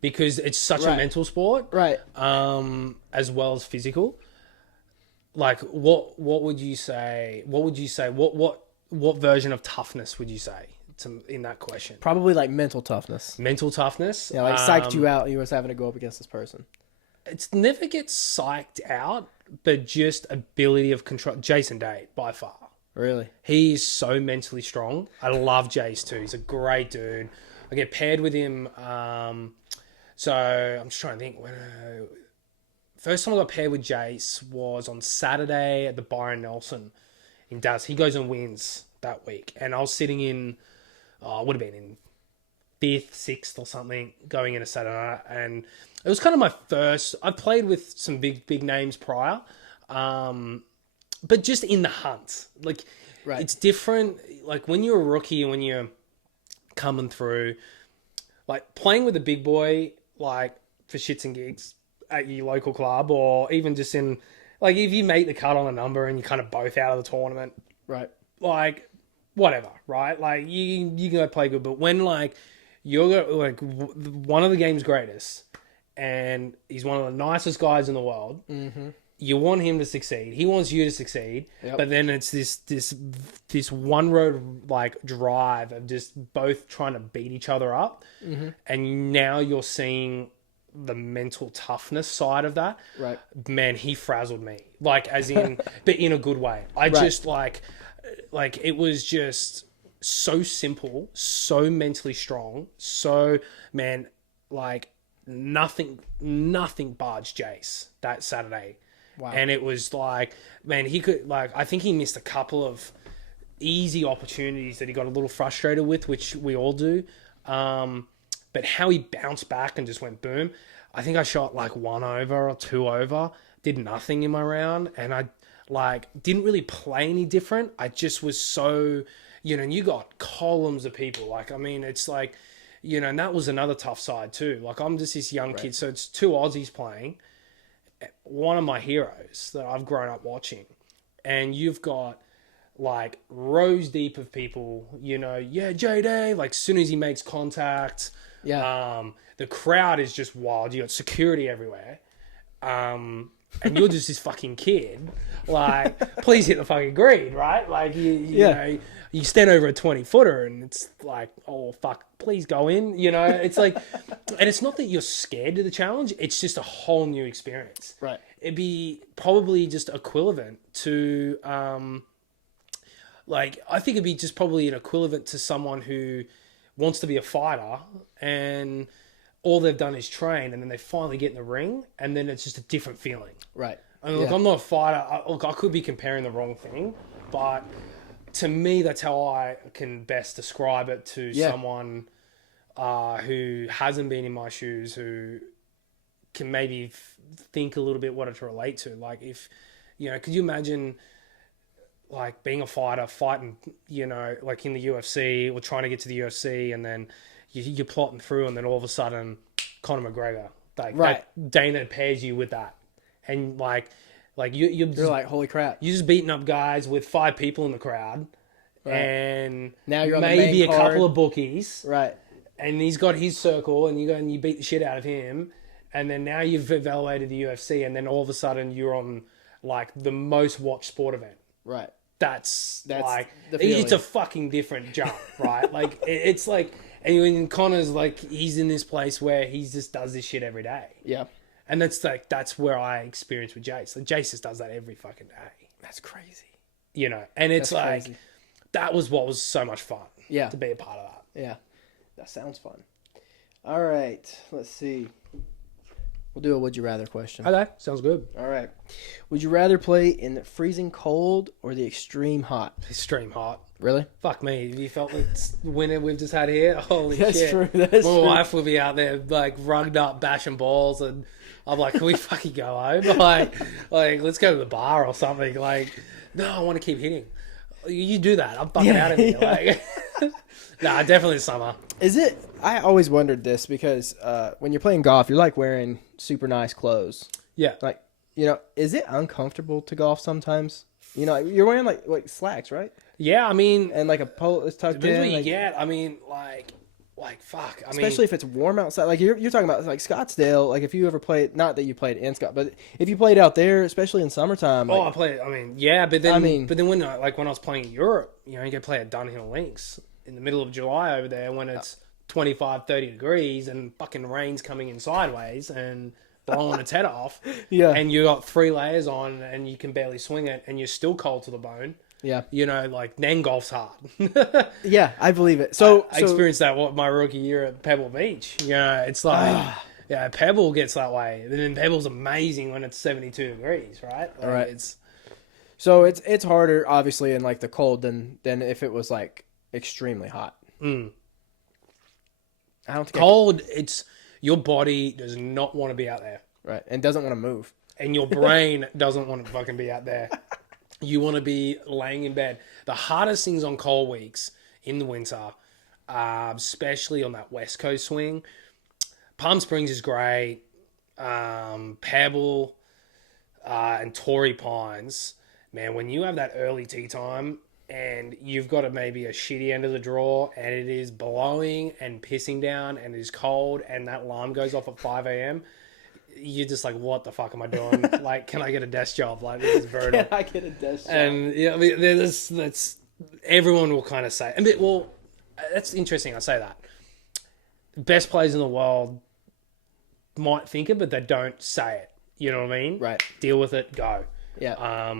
Because it's such a mental sport, Right. as well as physical. Like, what would you say? What would you say? What version of toughness would you say in that question? Probably like mental toughness. Mental toughness. Yeah, like psyched you out. And you was having to go up against this person. It's never gets psyched out, but just ability of control. Jason Day, by far. Really? He is so mentally strong. I love Jace too. He's a great dude. I get paired with him. So I'm just trying to think. First time I got paired with Jace was on Saturday at the Byron Nelson in Dallas. He goes and wins that week. And I was sitting in, would have been in 5th, 6th or something going into Saturday night. And it was kind of my first. I've played with some big names prior. But just in the hunt, like, Right. It's different. Like, when you're a rookie and when you're coming through, like, playing with a big boy, like, for shits and gigs at your local club, or even just in, like, if you make the cut on a number and you're kind of both out of the tournament, Right. like, whatever, right? Like, you can go play good, but when, like, you're, like, one of the game's greatest, and he's one of the nicest guys in the world, you want him to succeed. He wants you to succeed. Yep. But then it's this one road like drive of just both trying to beat each other up. And now you're seeing the mental toughness side of that. Right. Man, he frazzled me. Like, as in, but in a good way. I just like it was just so simple, so mentally strong. So, man, like nothing barged Jace that Saturday. Wow. And it was like, man, he could, like, I think he missed a couple of easy opportunities that he got a little frustrated with, which we all do. But how he bounced back and just went boom. I think I shot like 1 over or 2 over, did nothing in my round. And I, like, didn't really play any different. I just was so, you know, and you got columns of people. Like, I mean, it's like, you know, and that was another tough side too. Like, I'm just this young kid. So it's 2 Aussies playing. One of my heroes that I've grown up watching, and you've got like rows deep of people, you know, yeah, JD, like as soon as he makes contact, the crowd is just wild. You got security everywhere. And you're just this fucking kid, like, please hit the fucking green, right? Like, you know, you stand over a 20-footer and it's like, oh, fuck, please go in, you know? It's like, and it's not that you're scared of the challenge, it's just a whole new experience. Right. It'd be probably just equivalent to, like, I think it'd be just probably an equivalent to someone who wants to be a fighter and all they've done is train, and then they finally get in the ring, and then it's just a different feeling. Right. I mean, look, I'm not a fighter. I could be comparing the wrong thing, but to me, that's how I can best describe it to someone who hasn't been in my shoes, who can maybe think a little bit what to relate to. Like, if, you know, could you imagine, like, being a fighter, fighting, you know, like in the UFC or trying to get to the UFC, and then you're plotting through, and then all of a sudden, Conor McGregor, like, that Dana pairs you with that, and like you're just, like, holy crap! You're just beating up guys with 5 people in the crowd, and now you're on maybe the main a couple card. of bookies, Right? And he's got his circle, and you go and you beat the shit out of him, and then now you've evaluated the UFC, and then all of a sudden you're on like the most watched sport event. Right. That's like, the feeling. it's a fucking different jump, right? Like, it's like, and when Connor's like, he's in this place where he just does this shit every day. Yeah. And that's where I experience with Jace. Like, Jace just does that every fucking day. That's crazy. You know, and it's That's like, crazy. that was what was so much fun. Yeah. To be a part of that. Yeah. That sounds fun. All right. Let's see. We'll do a would you rather question. Okay, sounds good. All right. Would you rather play in the freezing cold or the extreme hot? Extreme hot. Really? Fuck me. Have you felt the winter we've just had here? Holy That's shit. true. That's My true. wife will be out there like rugged up bashing balls, and I'm like, can we fucking go home? Like let's go to the bar or something. Like, no, I want to keep hitting. You do that. I'm fucking out of here. Yeah. Like, nah, definitely summer. Is it? I always wondered this because when you're playing golf, you're like wearing super nice clothes. Yeah. Like, is it uncomfortable to golf sometimes? You're wearing like slacks, right? Yeah, I mean, And like a polo is tucked depends in. what you Like, get. I mean, like fuck. I especially if it's warm outside. Like you're talking about like Scottsdale. Like if you ever played, not that you played in Scott, but if you played out there, especially in summertime. oh, Like, I played. I mean, yeah, but then when when I was playing in Europe, you go play at Dunhill Links in the middle of July over there when it's 25, 30 degrees and fucking rain's coming in sideways and blowing its head off. Yeah. And you got 3 layers on and you can barely swing it and you're still cold to the bone. yeah, Like then golf's hard. yeah, I believe it. So I experienced that my rookie year at Pebble Beach. It's like, yeah, Pebble gets that way. And then Pebble's amazing when it's 72 degrees, right? Like, right. So it's harder, obviously, in like the cold than if it was like extremely hot. Mm. I don't think Cold, it's your body does not want to be out there. right, and doesn't want to move. And your brain doesn't want to fucking be out there. You want to be laying in bed. The hardest things on cold weeks in the winter, especially on that West Coast swing, Palm Springs is great. Pebble and Torrey Pines, man, when you have that early tee time and you've got maybe a shitty end of the draw and it is blowing and pissing down and it is cold and that alarm goes off at 5 a.m., you're just like, what the fuck am I doing? Like, can I get a desk job? Like, this is brutal. Can I get a desk job? And I mean, that's everyone will kind of say. I mean, well, that's interesting. I say that. Best players in the world might think it, but they don't say it. You know what I mean? Right. Deal with it. Go. Yeah.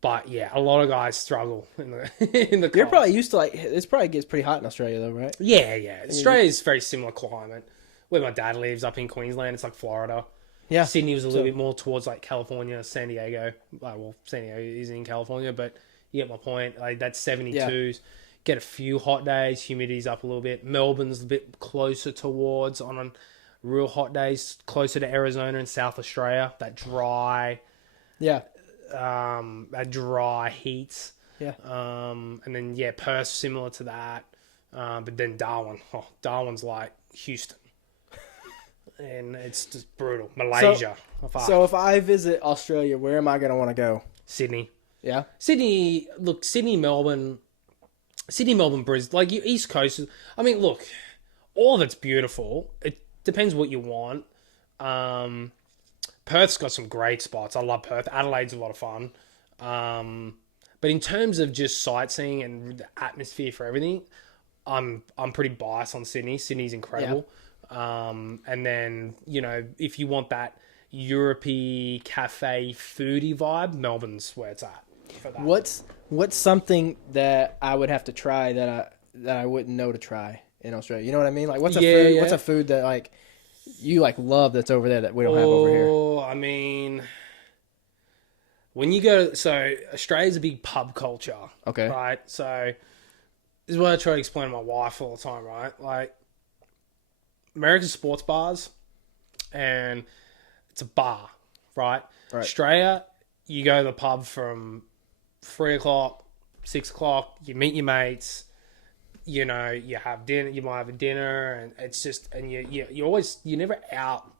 But yeah, a lot of guys struggle in the in the. You're cold. probably used to like this. Probably gets pretty hot in Australia, though, right? Yeah. Australia's very similar climate. Where my dad lives up in Queensland, it's like Florida. Yeah. Sydney was a little bit more towards like California, San Diego. Well, San Diego is in California, but you get my point. Like that's 72s. Yeah. Get a few hot days. Humidity's up a little bit. Melbourne's a bit closer towards on real hot days, closer to Arizona and South Australia. That dry Yeah. heat. Yeah. And then Perth similar to that. But then Darwin. Oh, Darwin's like Houston. And it's just brutal. Malaysia. So if I visit Australia, where am I going to want to go? Sydney. Yeah. Sydney, Melbourne, Brisbane, like your East Coast. I mean, look, all of it's beautiful. It depends what you want. Perth's got some great spots. I love Perth. Adelaide's a lot of fun. But in terms of just sightseeing and the atmosphere for everything, I'm pretty biased on Sydney. Sydney's incredible. Yeah. And then, if you want that Europe-y, cafe, foodie vibe, Melbourne's where it's at for that. What's something that I would have to try that I wouldn't know to try in Australia? You know what I mean? Like what's a food? Yeah. What's a food that like you like love that's over there that we don't have over here? Oh, I mean, when you go, so Australia's a big pub culture. Okay. Right. So this is what I try to explain to my wife all the time. Right. Like American sports bars, and it's a bar. Right. Australia, you go to the pub from 3 o'clock, 6 o'clock, you meet your mates, you have dinner, you might have a dinner, and it's just, and you're never out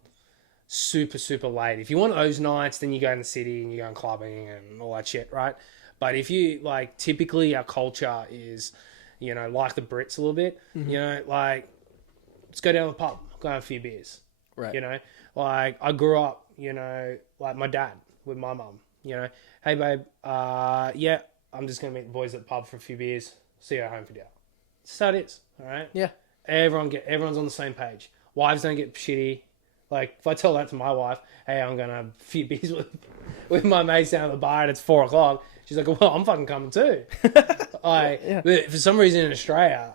super, super late. If you want those nights, then you go in the city and you go clubbing and all that shit, right? But if you, typically our culture is, like the Brits a little bit, let's go down to the pub, go have a few beers. Right. I grew up, like my dad with my mum, hey babe, I'm just going to meet the boys at the pub for a few beers, see you at home for dinner. That's how it is, all right? Yeah. Everyone's on the same page. Wives don't get shitty. Like, if I tell that to my wife, hey, I'm going to have a few beers with my mates down at the bar and it's 4 o'clock, she's like, well, I'm fucking coming too. But for some reason in Australia,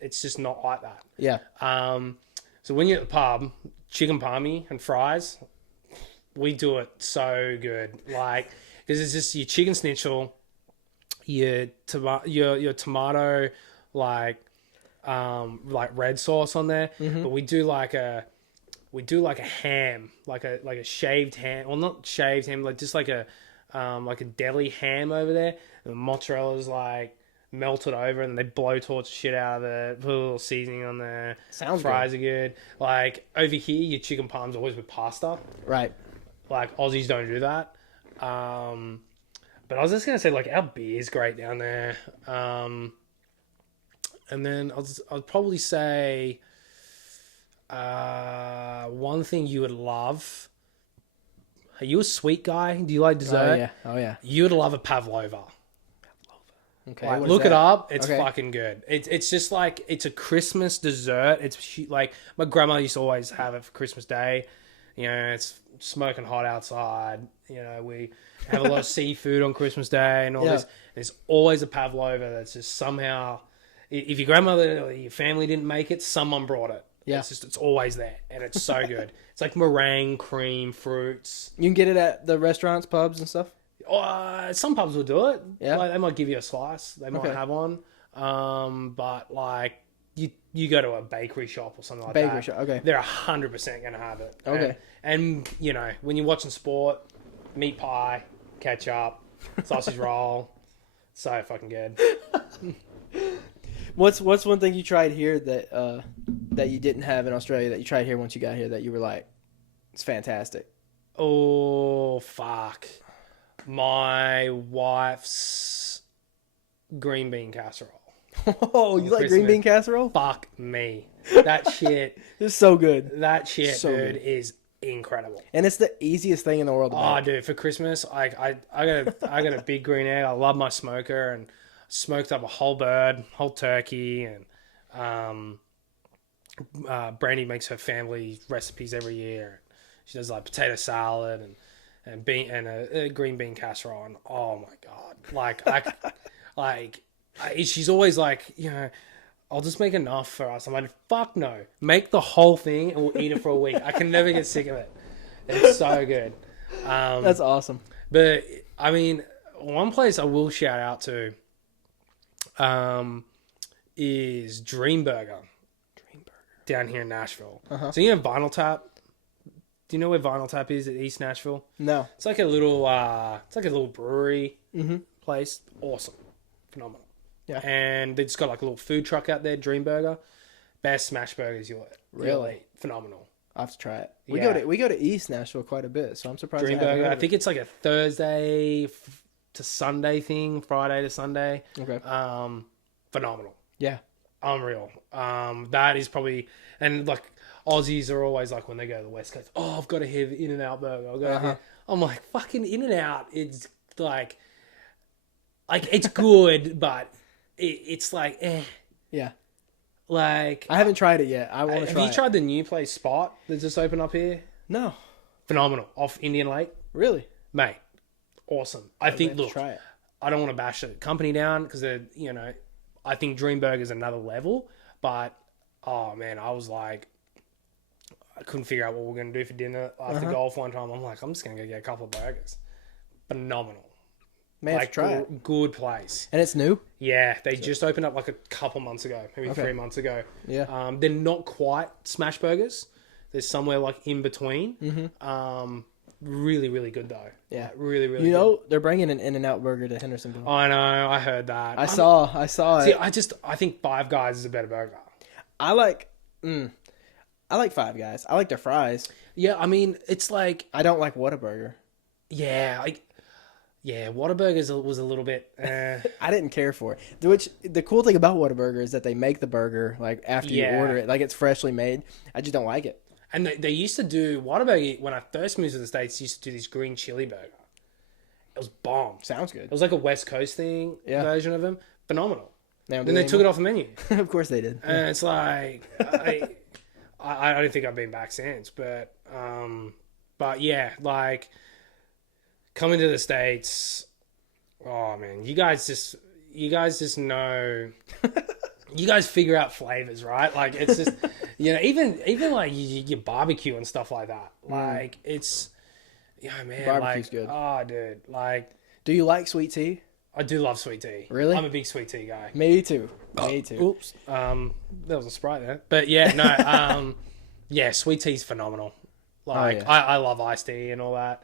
it's just not like that. Yeah. So when you're at the pub, chicken palmy and fries, we do it so good. Because it's just your chicken schnitzel, your tomato like red sauce on there, but we do like a ham, like a shaved ham, well not shaved ham, like just like a deli ham over there. And the mozzarella's like melted over, and they blowtorch shit out of it. Put a little seasoning on there. Sounds Fries are good. Like over here, your chicken parm's always with pasta. Right. Like Aussies don't do that. But I was just gonna say, like, our beer's great down there. And then I'd probably say one thing you would love. Are you a sweet guy? Do you like dessert? Oh yeah. Oh yeah. You would love a pavlova. Okay. Like, what is look it that? up. It's Okay. fucking good. It's just like, it's a Christmas dessert. Like my grandma used to always have it for Christmas Day. You know, it's smoking hot outside. You know, we have a lot of seafood on Christmas Day and all Yeah. this. There's always a pavlova that's just somehow, if your grandmother or your family didn't make it, someone brought it. Yeah. It's always there, and it's so good. It's like meringue, cream, fruits. You can get it at the restaurants, pubs, and stuff. Some pubs will do it. Yeah. Like, they might give you a slice. They might Okay. have one. But like you go to a bakery shop or something like Bakery that. shop, okay. They're 100% gonna have it. Okay. And you know, when you're watching sport, meat pie, ketchup, sausage roll, so fucking good. What's one thing you tried here that that you didn't have in Australia that you tried here once you got here that you were like, it's fantastic? Oh fuck. My wife's green bean casserole. Oh, you like green Christmas. bean casserole? Fuck me. That shit. It's so good. That shit, So dude, good. is incredible. And it's the easiest thing in the world to Oh, make. dude, for Christmas, I got a big green egg. I love my smoker, and smoked up a whole bird, whole turkey, and Brandy makes her family recipes every year. She does like potato salad and bean and a green bean casserole, and oh my god, she's always like, you know, I'll just make enough for us. I'm like, fuck no, make the whole thing and we'll eat it for a week. I can never get sick of it. It's so good. That's awesome. But I mean, one place I will shout out to is Dream Burger down here in Nashville. So you know Vinyl Tap? Do you know where Vinyl Tap is at East Nashville? No. It's like a little brewery place. Awesome. Phenomenal. Yeah. And they just got like a little food truck out there, Dream Burger. Best smash burgers you'll Really? eat. Phenomenal. I have to try it. Yeah. We go to East Nashville quite a bit, so I'm surprised. Dream I haven't Burger. heard I of think it's like a Thursday to Sunday thing, Friday to Sunday. it. Okay. Phenomenal. Yeah. Unreal. That is probably, and like Aussies are always like, when they go to the West Coast, oh, I've got to have In-N-Out burger. I'll go here. I'm like, fucking In-N-Out. It's like it's good, but it's like, eh. Yeah. Like, I haven't tried it yet. I want to have try. you tried the new place Spot that just opened up here? No. Phenomenal. Off Indian Lake, Really? mate. Awesome. I I'd think. have to Look, try it. I don't want to bash the company down because they're, you know, I think Dream Burger is another level, but oh man, I was like, I couldn't figure out what we're gonna do for dinner after golf one time. I'm like, I'm just gonna go get a couple of burgers. Phenomenal. Man, Like, try it. good place. And it's new. Yeah, they just opened up like a couple months ago, maybe Okay. 3 months ago. Yeah. They're not quite smash burgers. There's somewhere like in between. Really, really good though. Yeah. Like, really, really. You good. know, they're bringing an In-N-Out burger to Hendersonville. I know. I heard that. I saw See, it. I think Five Guys is a better burger. I like Five Guys. I like their fries. Yeah, I mean, it's like, I don't like Whataburger. Whataburger was a little bit. I didn't care for it. Which the cool thing about Whataburger is that they make the burger like after you Yeah. order it, like it's freshly made. I just don't like it. And they used to do Whataburger when I first moved to the States. Used to do this green chili burger. It was bomb. Sounds good. It was like a West Coast thing version of them. Phenomenal. Now, Then they took it off the menu. Of course they did. And it's like, I don't think I've been back since, but yeah, like coming to the States, oh man, you guys just know, you guys figure out flavors, right? Like it's just, you know, even like your barbecue and stuff like that. Like it's, yeah, man, Barbecue's like, good. oh dude, like, Do you like sweet tea? I do love sweet tea. Really? I'm a big sweet tea guy. Me too. Me too. Oops. There was a Sprite there. But yeah, no. Yeah, sweet tea's phenomenal. Like, yeah. I love iced tea and all that.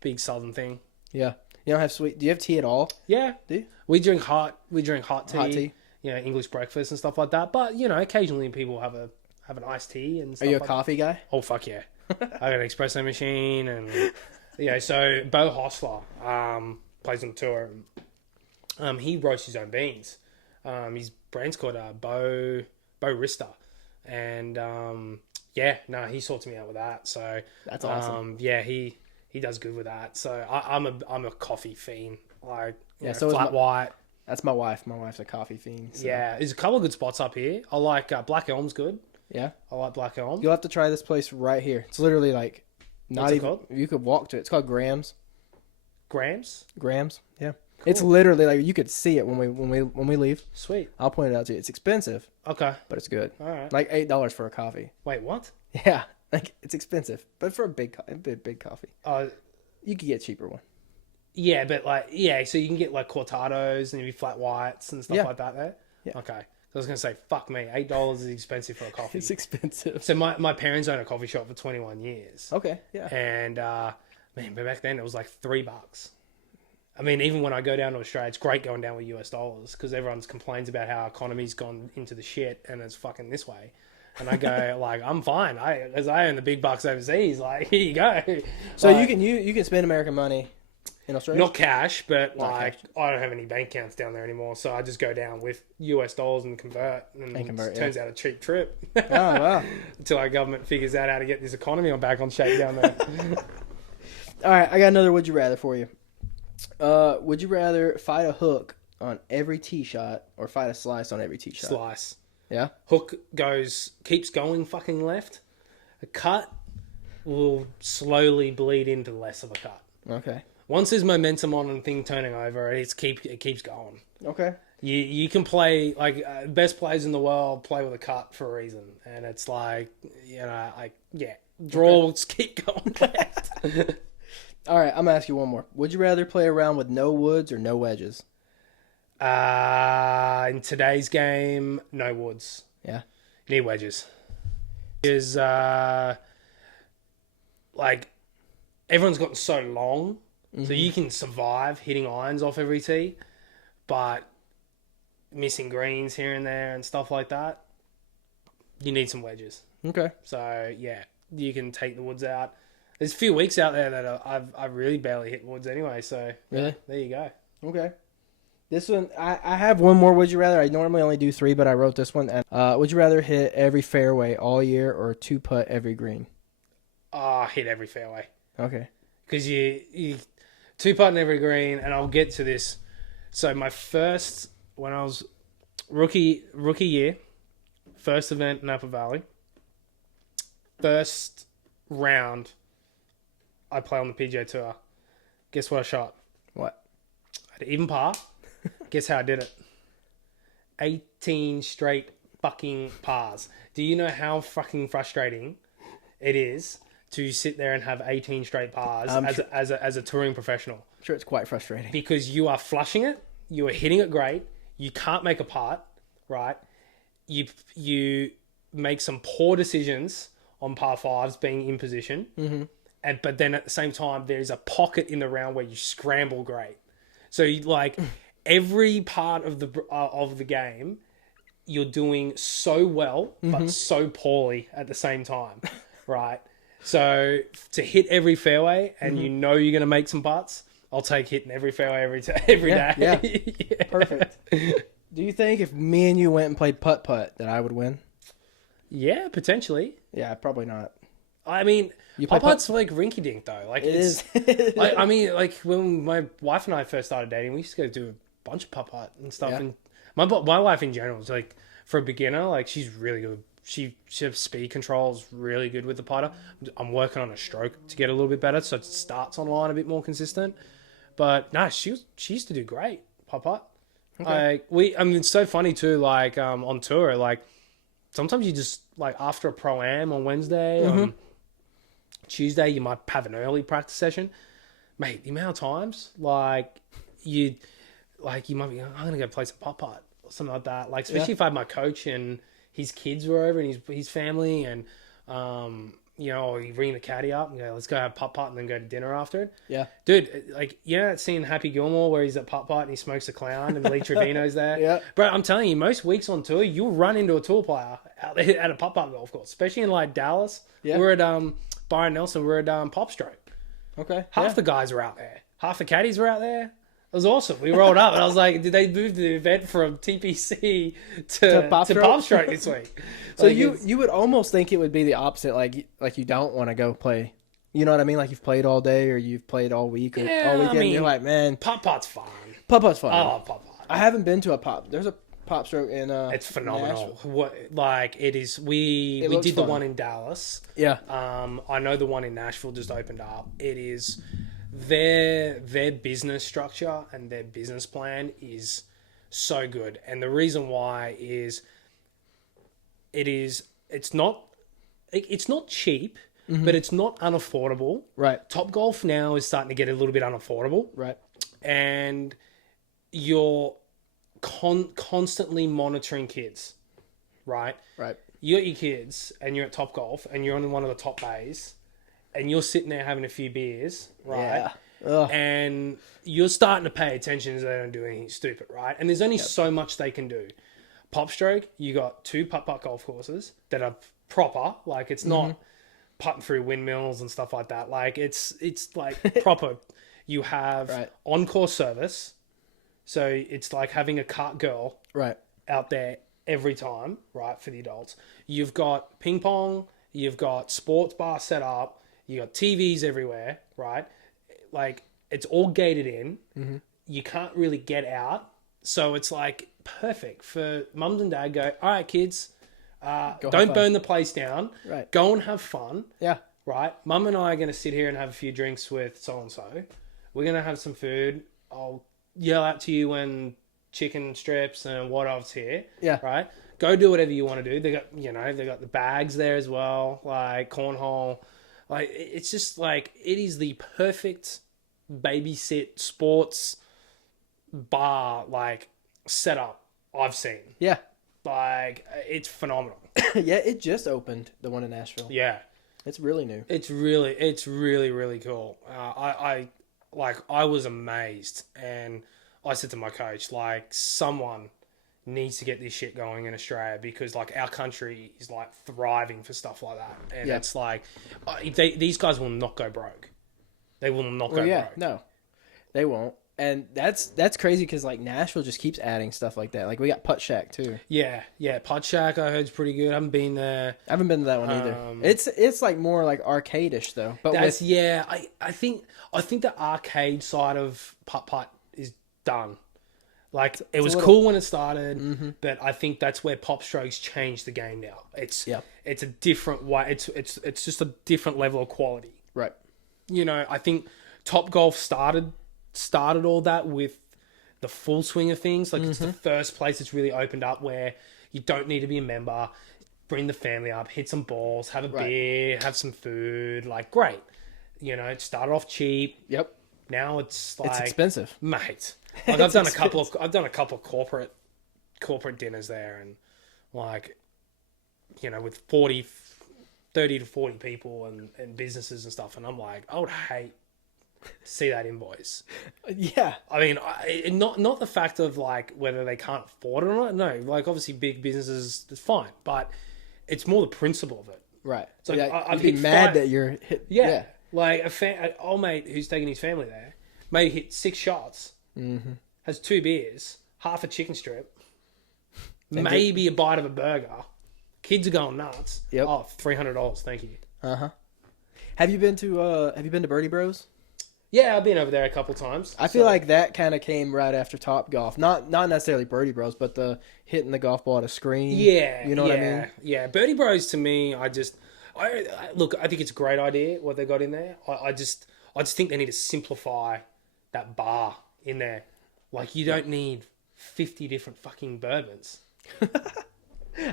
Big southern thing. Yeah. You don't have sweet. Do you have tea at all? Yeah. Do you? We drink hot tea. Hot tea. You know, English breakfast and stuff like that. But, you know, occasionally people have an iced tea and stuff Are you a like coffee guy? that. Oh, fuck yeah. I got an espresso machine and, you know, so Bo Hostler, plays on tour. He roasts his own beans. His brand's called Bo Rista. And, yeah, no, he sorts me out with that. So That's awesome. Yeah, he does good with that. So I'm a coffee fiend. Like, Yeah, know, so is flat white. That's my wife. My wife's a coffee fiend. So. Yeah, there's a couple of good spots up here. I like Black Elm's good. Yeah. I like Black Elm. You'll have to try this place right here. It's literally like not What's it even. called? You could walk to it. It's called Grams. Grams. Grams. Yeah. It's literally like you could see it when we leave. Sweet. I'll point it out to you. It's expensive, Okay. but it's good. All right. Like $8 for a coffee. Wait, what? Yeah. Like it's expensive, but for a big coffee, you could get a cheaper one. Yeah, but like, yeah, so you can get like cortados and maybe flat whites and stuff Yeah. like that there? Yeah. Okay. So I was going to say, fuck me, $8 is expensive for a coffee. It's expensive. So my parents owned a coffee shop for 21 years. Okay. Yeah. And, man, but back then it was like $3. I mean, even when I go down to Australia, it's great going down with US dollars because everyone complains about how our economy's gone into the shit and it's fucking this way. And I go, like, I'm fine. As I earn the big bucks overseas. Like, here you go. So like, you can spend American money in Australia. not cash, but Not like cash. I don't have any bank accounts down there anymore, so I just go down with US dollars and convert, and it turns out a cheap trip. Oh wow! Until our government figures out how to get this economy back on shape down there. All right, I got another. Would you rather for you? Would you rather fight a hook on every tee shot or fight a slice on every tee shot? Slice. Yeah. Hook keeps going fucking left. A cut will slowly bleed into less of a cut. Okay. Once there's momentum on and thing turning over, it keeps going. Okay. You can play, like, best players in the world play with a cut for a reason. And it's like, you know, like, yeah, draws keep going left. All right, I'm going to ask you one more. Would you rather play around with no woods or no wedges? In today's game, no woods. Yeah. You need wedges. Because, like, everyone's gotten so long, so you can survive hitting irons off every tee, but missing greens here and there and stuff like that, you need some wedges. Okay. So, yeah, you can take the woods out. There's a few weeks out there that I've really barely hit woods anyway, so Really? there you go. Okay. This one, I have one more would you rather. I normally only do 3, but I wrote this one. And would you rather hit every fairway all year or 2-putt every green? Hit every fairway. Okay. Because you 2-putt in every green, and I'll get to this. So my first, when I was rookie year, first event in Napa Valley, first round, I play on the PGA Tour. Guess what I shot? What? I had an even par. Guess how I did it? 18 straight fucking pars. Do you know how fucking frustrating it is to sit there and have 18 straight pars as a touring professional? I'm sure it's quite frustrating. Because you are flushing it, you are hitting it great, you can't make a putt, right? You make some poor decisions on par fives being in position, but then at the same time there's a pocket in the round where you scramble great. So you, like every part of the game, you're doing so well but so poorly at the same time, right? So to hit every fairway and you know you're going to make some putts, I'll take hitting every fairway every day. Yeah. Yeah. Perfect. Do you think if me and you went and played putt-putt that I would win? Yeah, potentially. Yeah, probably not. I mean, putt-putt's like rinky-dink though. Like It is. like, I mean, like when my wife and I first started dating, we used to go do a bunch of putt-putt and stuff. Yeah. And my wife in general is like, for a beginner, like she's really good. She has speed controls really good with the putter. I'm working on a stroke to get a little bit better, so it starts on line a bit more consistent. But no, she used to do great putt-putt. Okay. Like I mean, it's so funny too. Like on tour, like sometimes you just like after a pro-am on Wednesday, on Tuesday, you might have an early practice session. Mate, the amount of times like you might be, I'm gonna go play some putt or something like that. Like especially if I had my coach and his kids were over and his family, and you ring the caddy up and go, let's go have putt and then go to dinner after it. Yeah. Dude, like, seeing Happy Gilmore where he's at putt and he smokes a clown and Lee Trevino's there. Yeah. Bro, I'm telling you, most weeks on tour, you'll run into a tour player out there at a putt golf course, especially in like Dallas. Yeah. We're at Byron Nelson, we're at Pop Stroke. Okay. Half the guys were out there. Half the caddies were out there. It was awesome. We rolled up and I was like, did they move the event from TPC to Pop Stroke this week? So like you would almost think it would be the opposite, like you don't want to go play. You know what I mean? Like you've played all day or you've played all week or all weekend. I mean, you're like, man, putt's fun. Putt's fun. I love putt. I haven't been to a pop. There's a Pop Stroke in it's phenomenal. Nashville. It is. We did the one in Dallas. Yeah. I know the one in Nashville just opened up. It is their business structure and their business plan is so good, and the reason why is it's not cheap, but it's not unaffordable. Right. Top Golf now is starting to get a little bit unaffordable. Right. And you're constantly monitoring kids, right? Right. You got your kids and you're at Top Golf and you're on one of the top bays and you're sitting there having a few beers, right? Yeah. And you're starting to pay attention so they don't do anything stupid, right? And there's only so much they can do. Pop Stroke, you got 2 putt golf courses that are proper. Like it's not putting through windmills and stuff like that. Like it's like proper. You have on-course service. So it's like having a cart girl out there every time, right, for the adults. You've got ping pong. You've got sports bar set up. You got TVs everywhere, right? Like it's all gated in. Mm-hmm. You can't really get out. So it's like perfect for mums and dad go, all right, kids, don't burn the place down. Right. Go and have fun. Yeah. Right. Mum and I are going to sit here and have a few drinks with so-and-so. We're going to have some food. I'll yell out to you when chicken strips and what else here. Yeah. Right. Go do whatever you want to do. They got the bags there as well, like cornhole. Like it's just like it is the perfect babysit sports bar like setup I've seen. Yeah. Like it's phenomenal. Yeah, it just opened, the one in Nashville. Yeah. It's really new. It's really, really cool. I was amazed, and I said to my coach, like, someone needs to get this shit going in Australia because, like, our country is, like, thriving for stuff like that. And it's like, these guys will not go broke. They will not go broke. No, they won't. And that's crazy because, like, Nashville just keeps adding stuff like that. Like, we got Putt Shack, too. Yeah. Putt Shack, I heard, is pretty good. I haven't been there. I haven't been to that one either. It's like, more, like, arcade-ish, though. But I think the arcade side of Putt is done. Like, it was cool when it started, but I think that's where Pop Strokes changed the game now. It's a different way. It's just a different level of quality. Right. You know, I think Top Golf started all that with the full swing of things. Like, it's the first place it's really opened up where you don't need to be a member. Bring the family up, hit some balls, have a beer, have some food. Like, great. You know, it started off cheap. Yep. Now it's like... It's expensive. Mate. Like, I've done a couple of corporate dinners there, and like, you know, with 30 to 40 people and businesses and stuff, and I'm like, I would hate to see that invoice. Yeah. I mean, not the fact of like whether they can't afford it or not. No, like obviously big businesses is fine, but it's more the principle of it. Right. So I'd be mad that you're hit. Yeah. Like an old mate who's taking his family there may hit 6 shots. Mm-hmm. Has 2 beers, half a chicken strip, maybe a bite of a burger. Kids are going nuts. Yep. Oh, $300. Thank you. Have you been to Birdie Bros? Yeah, I've been over there a couple times. I feel like that kind of came right after Top Golf. Not necessarily Birdie Bros, but the hitting the golf ball at a screen. Yeah. You know what I mean? Yeah. Birdie Bros to me, I think it's a great idea what they got in there. I just think they need to simplify that bar in there. Like, you don't need 50 different fucking bourbons.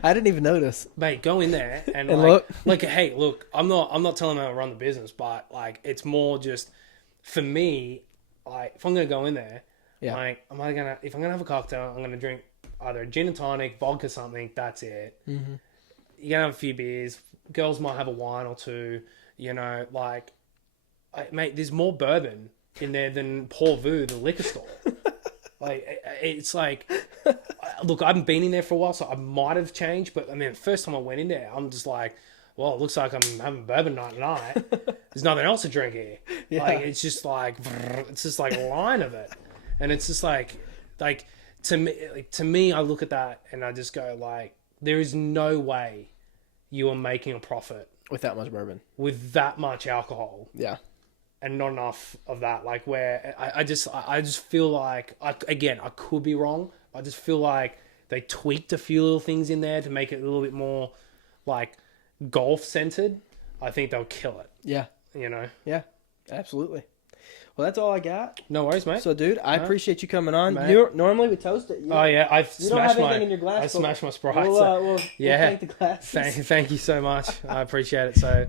I didn't even notice. Mate, go in there and look. Like, hey, look, I'm not telling them how to run the business, but like, it's more just for me. Like, if I'm gonna go in there, Yeah. Like, if I'm gonna have a cocktail, I'm gonna drink either a gin and tonic, vodka, something. That's it. Mm-hmm. You're gonna have a few beers. Girls might have a wine or two. You know, like, mate, there's more bourbon in there than Paul Vu, the liquor store. Like, it's like, look, I haven't been in there for a while, so I might have changed. But I mean, the first time I went in there, I'm just like, well, it looks like I'm having bourbon night tonight. There's nothing else to drink here. Yeah. Like, it's just like a line of it, and it's just like to me, I look at that and I just go like, there is no way you are making a profit With that much bourbon. with that much alcohol Yeah. and not enough of that. Like, where I just feel like, I could be wrong. I just feel like they tweaked a few little things in there to make it a little bit more like golf centered. I think they'll kill it. Yeah. You know. Yeah. Absolutely. Well, that's all I got. No worries, mate. So, dude, I appreciate you coming on. Mate. Normally we toast it. Oh yeah, You don't have anything in your glass. I but smashed my Sprite. We'll so thank the glasses. thank you so much. I appreciate it. So.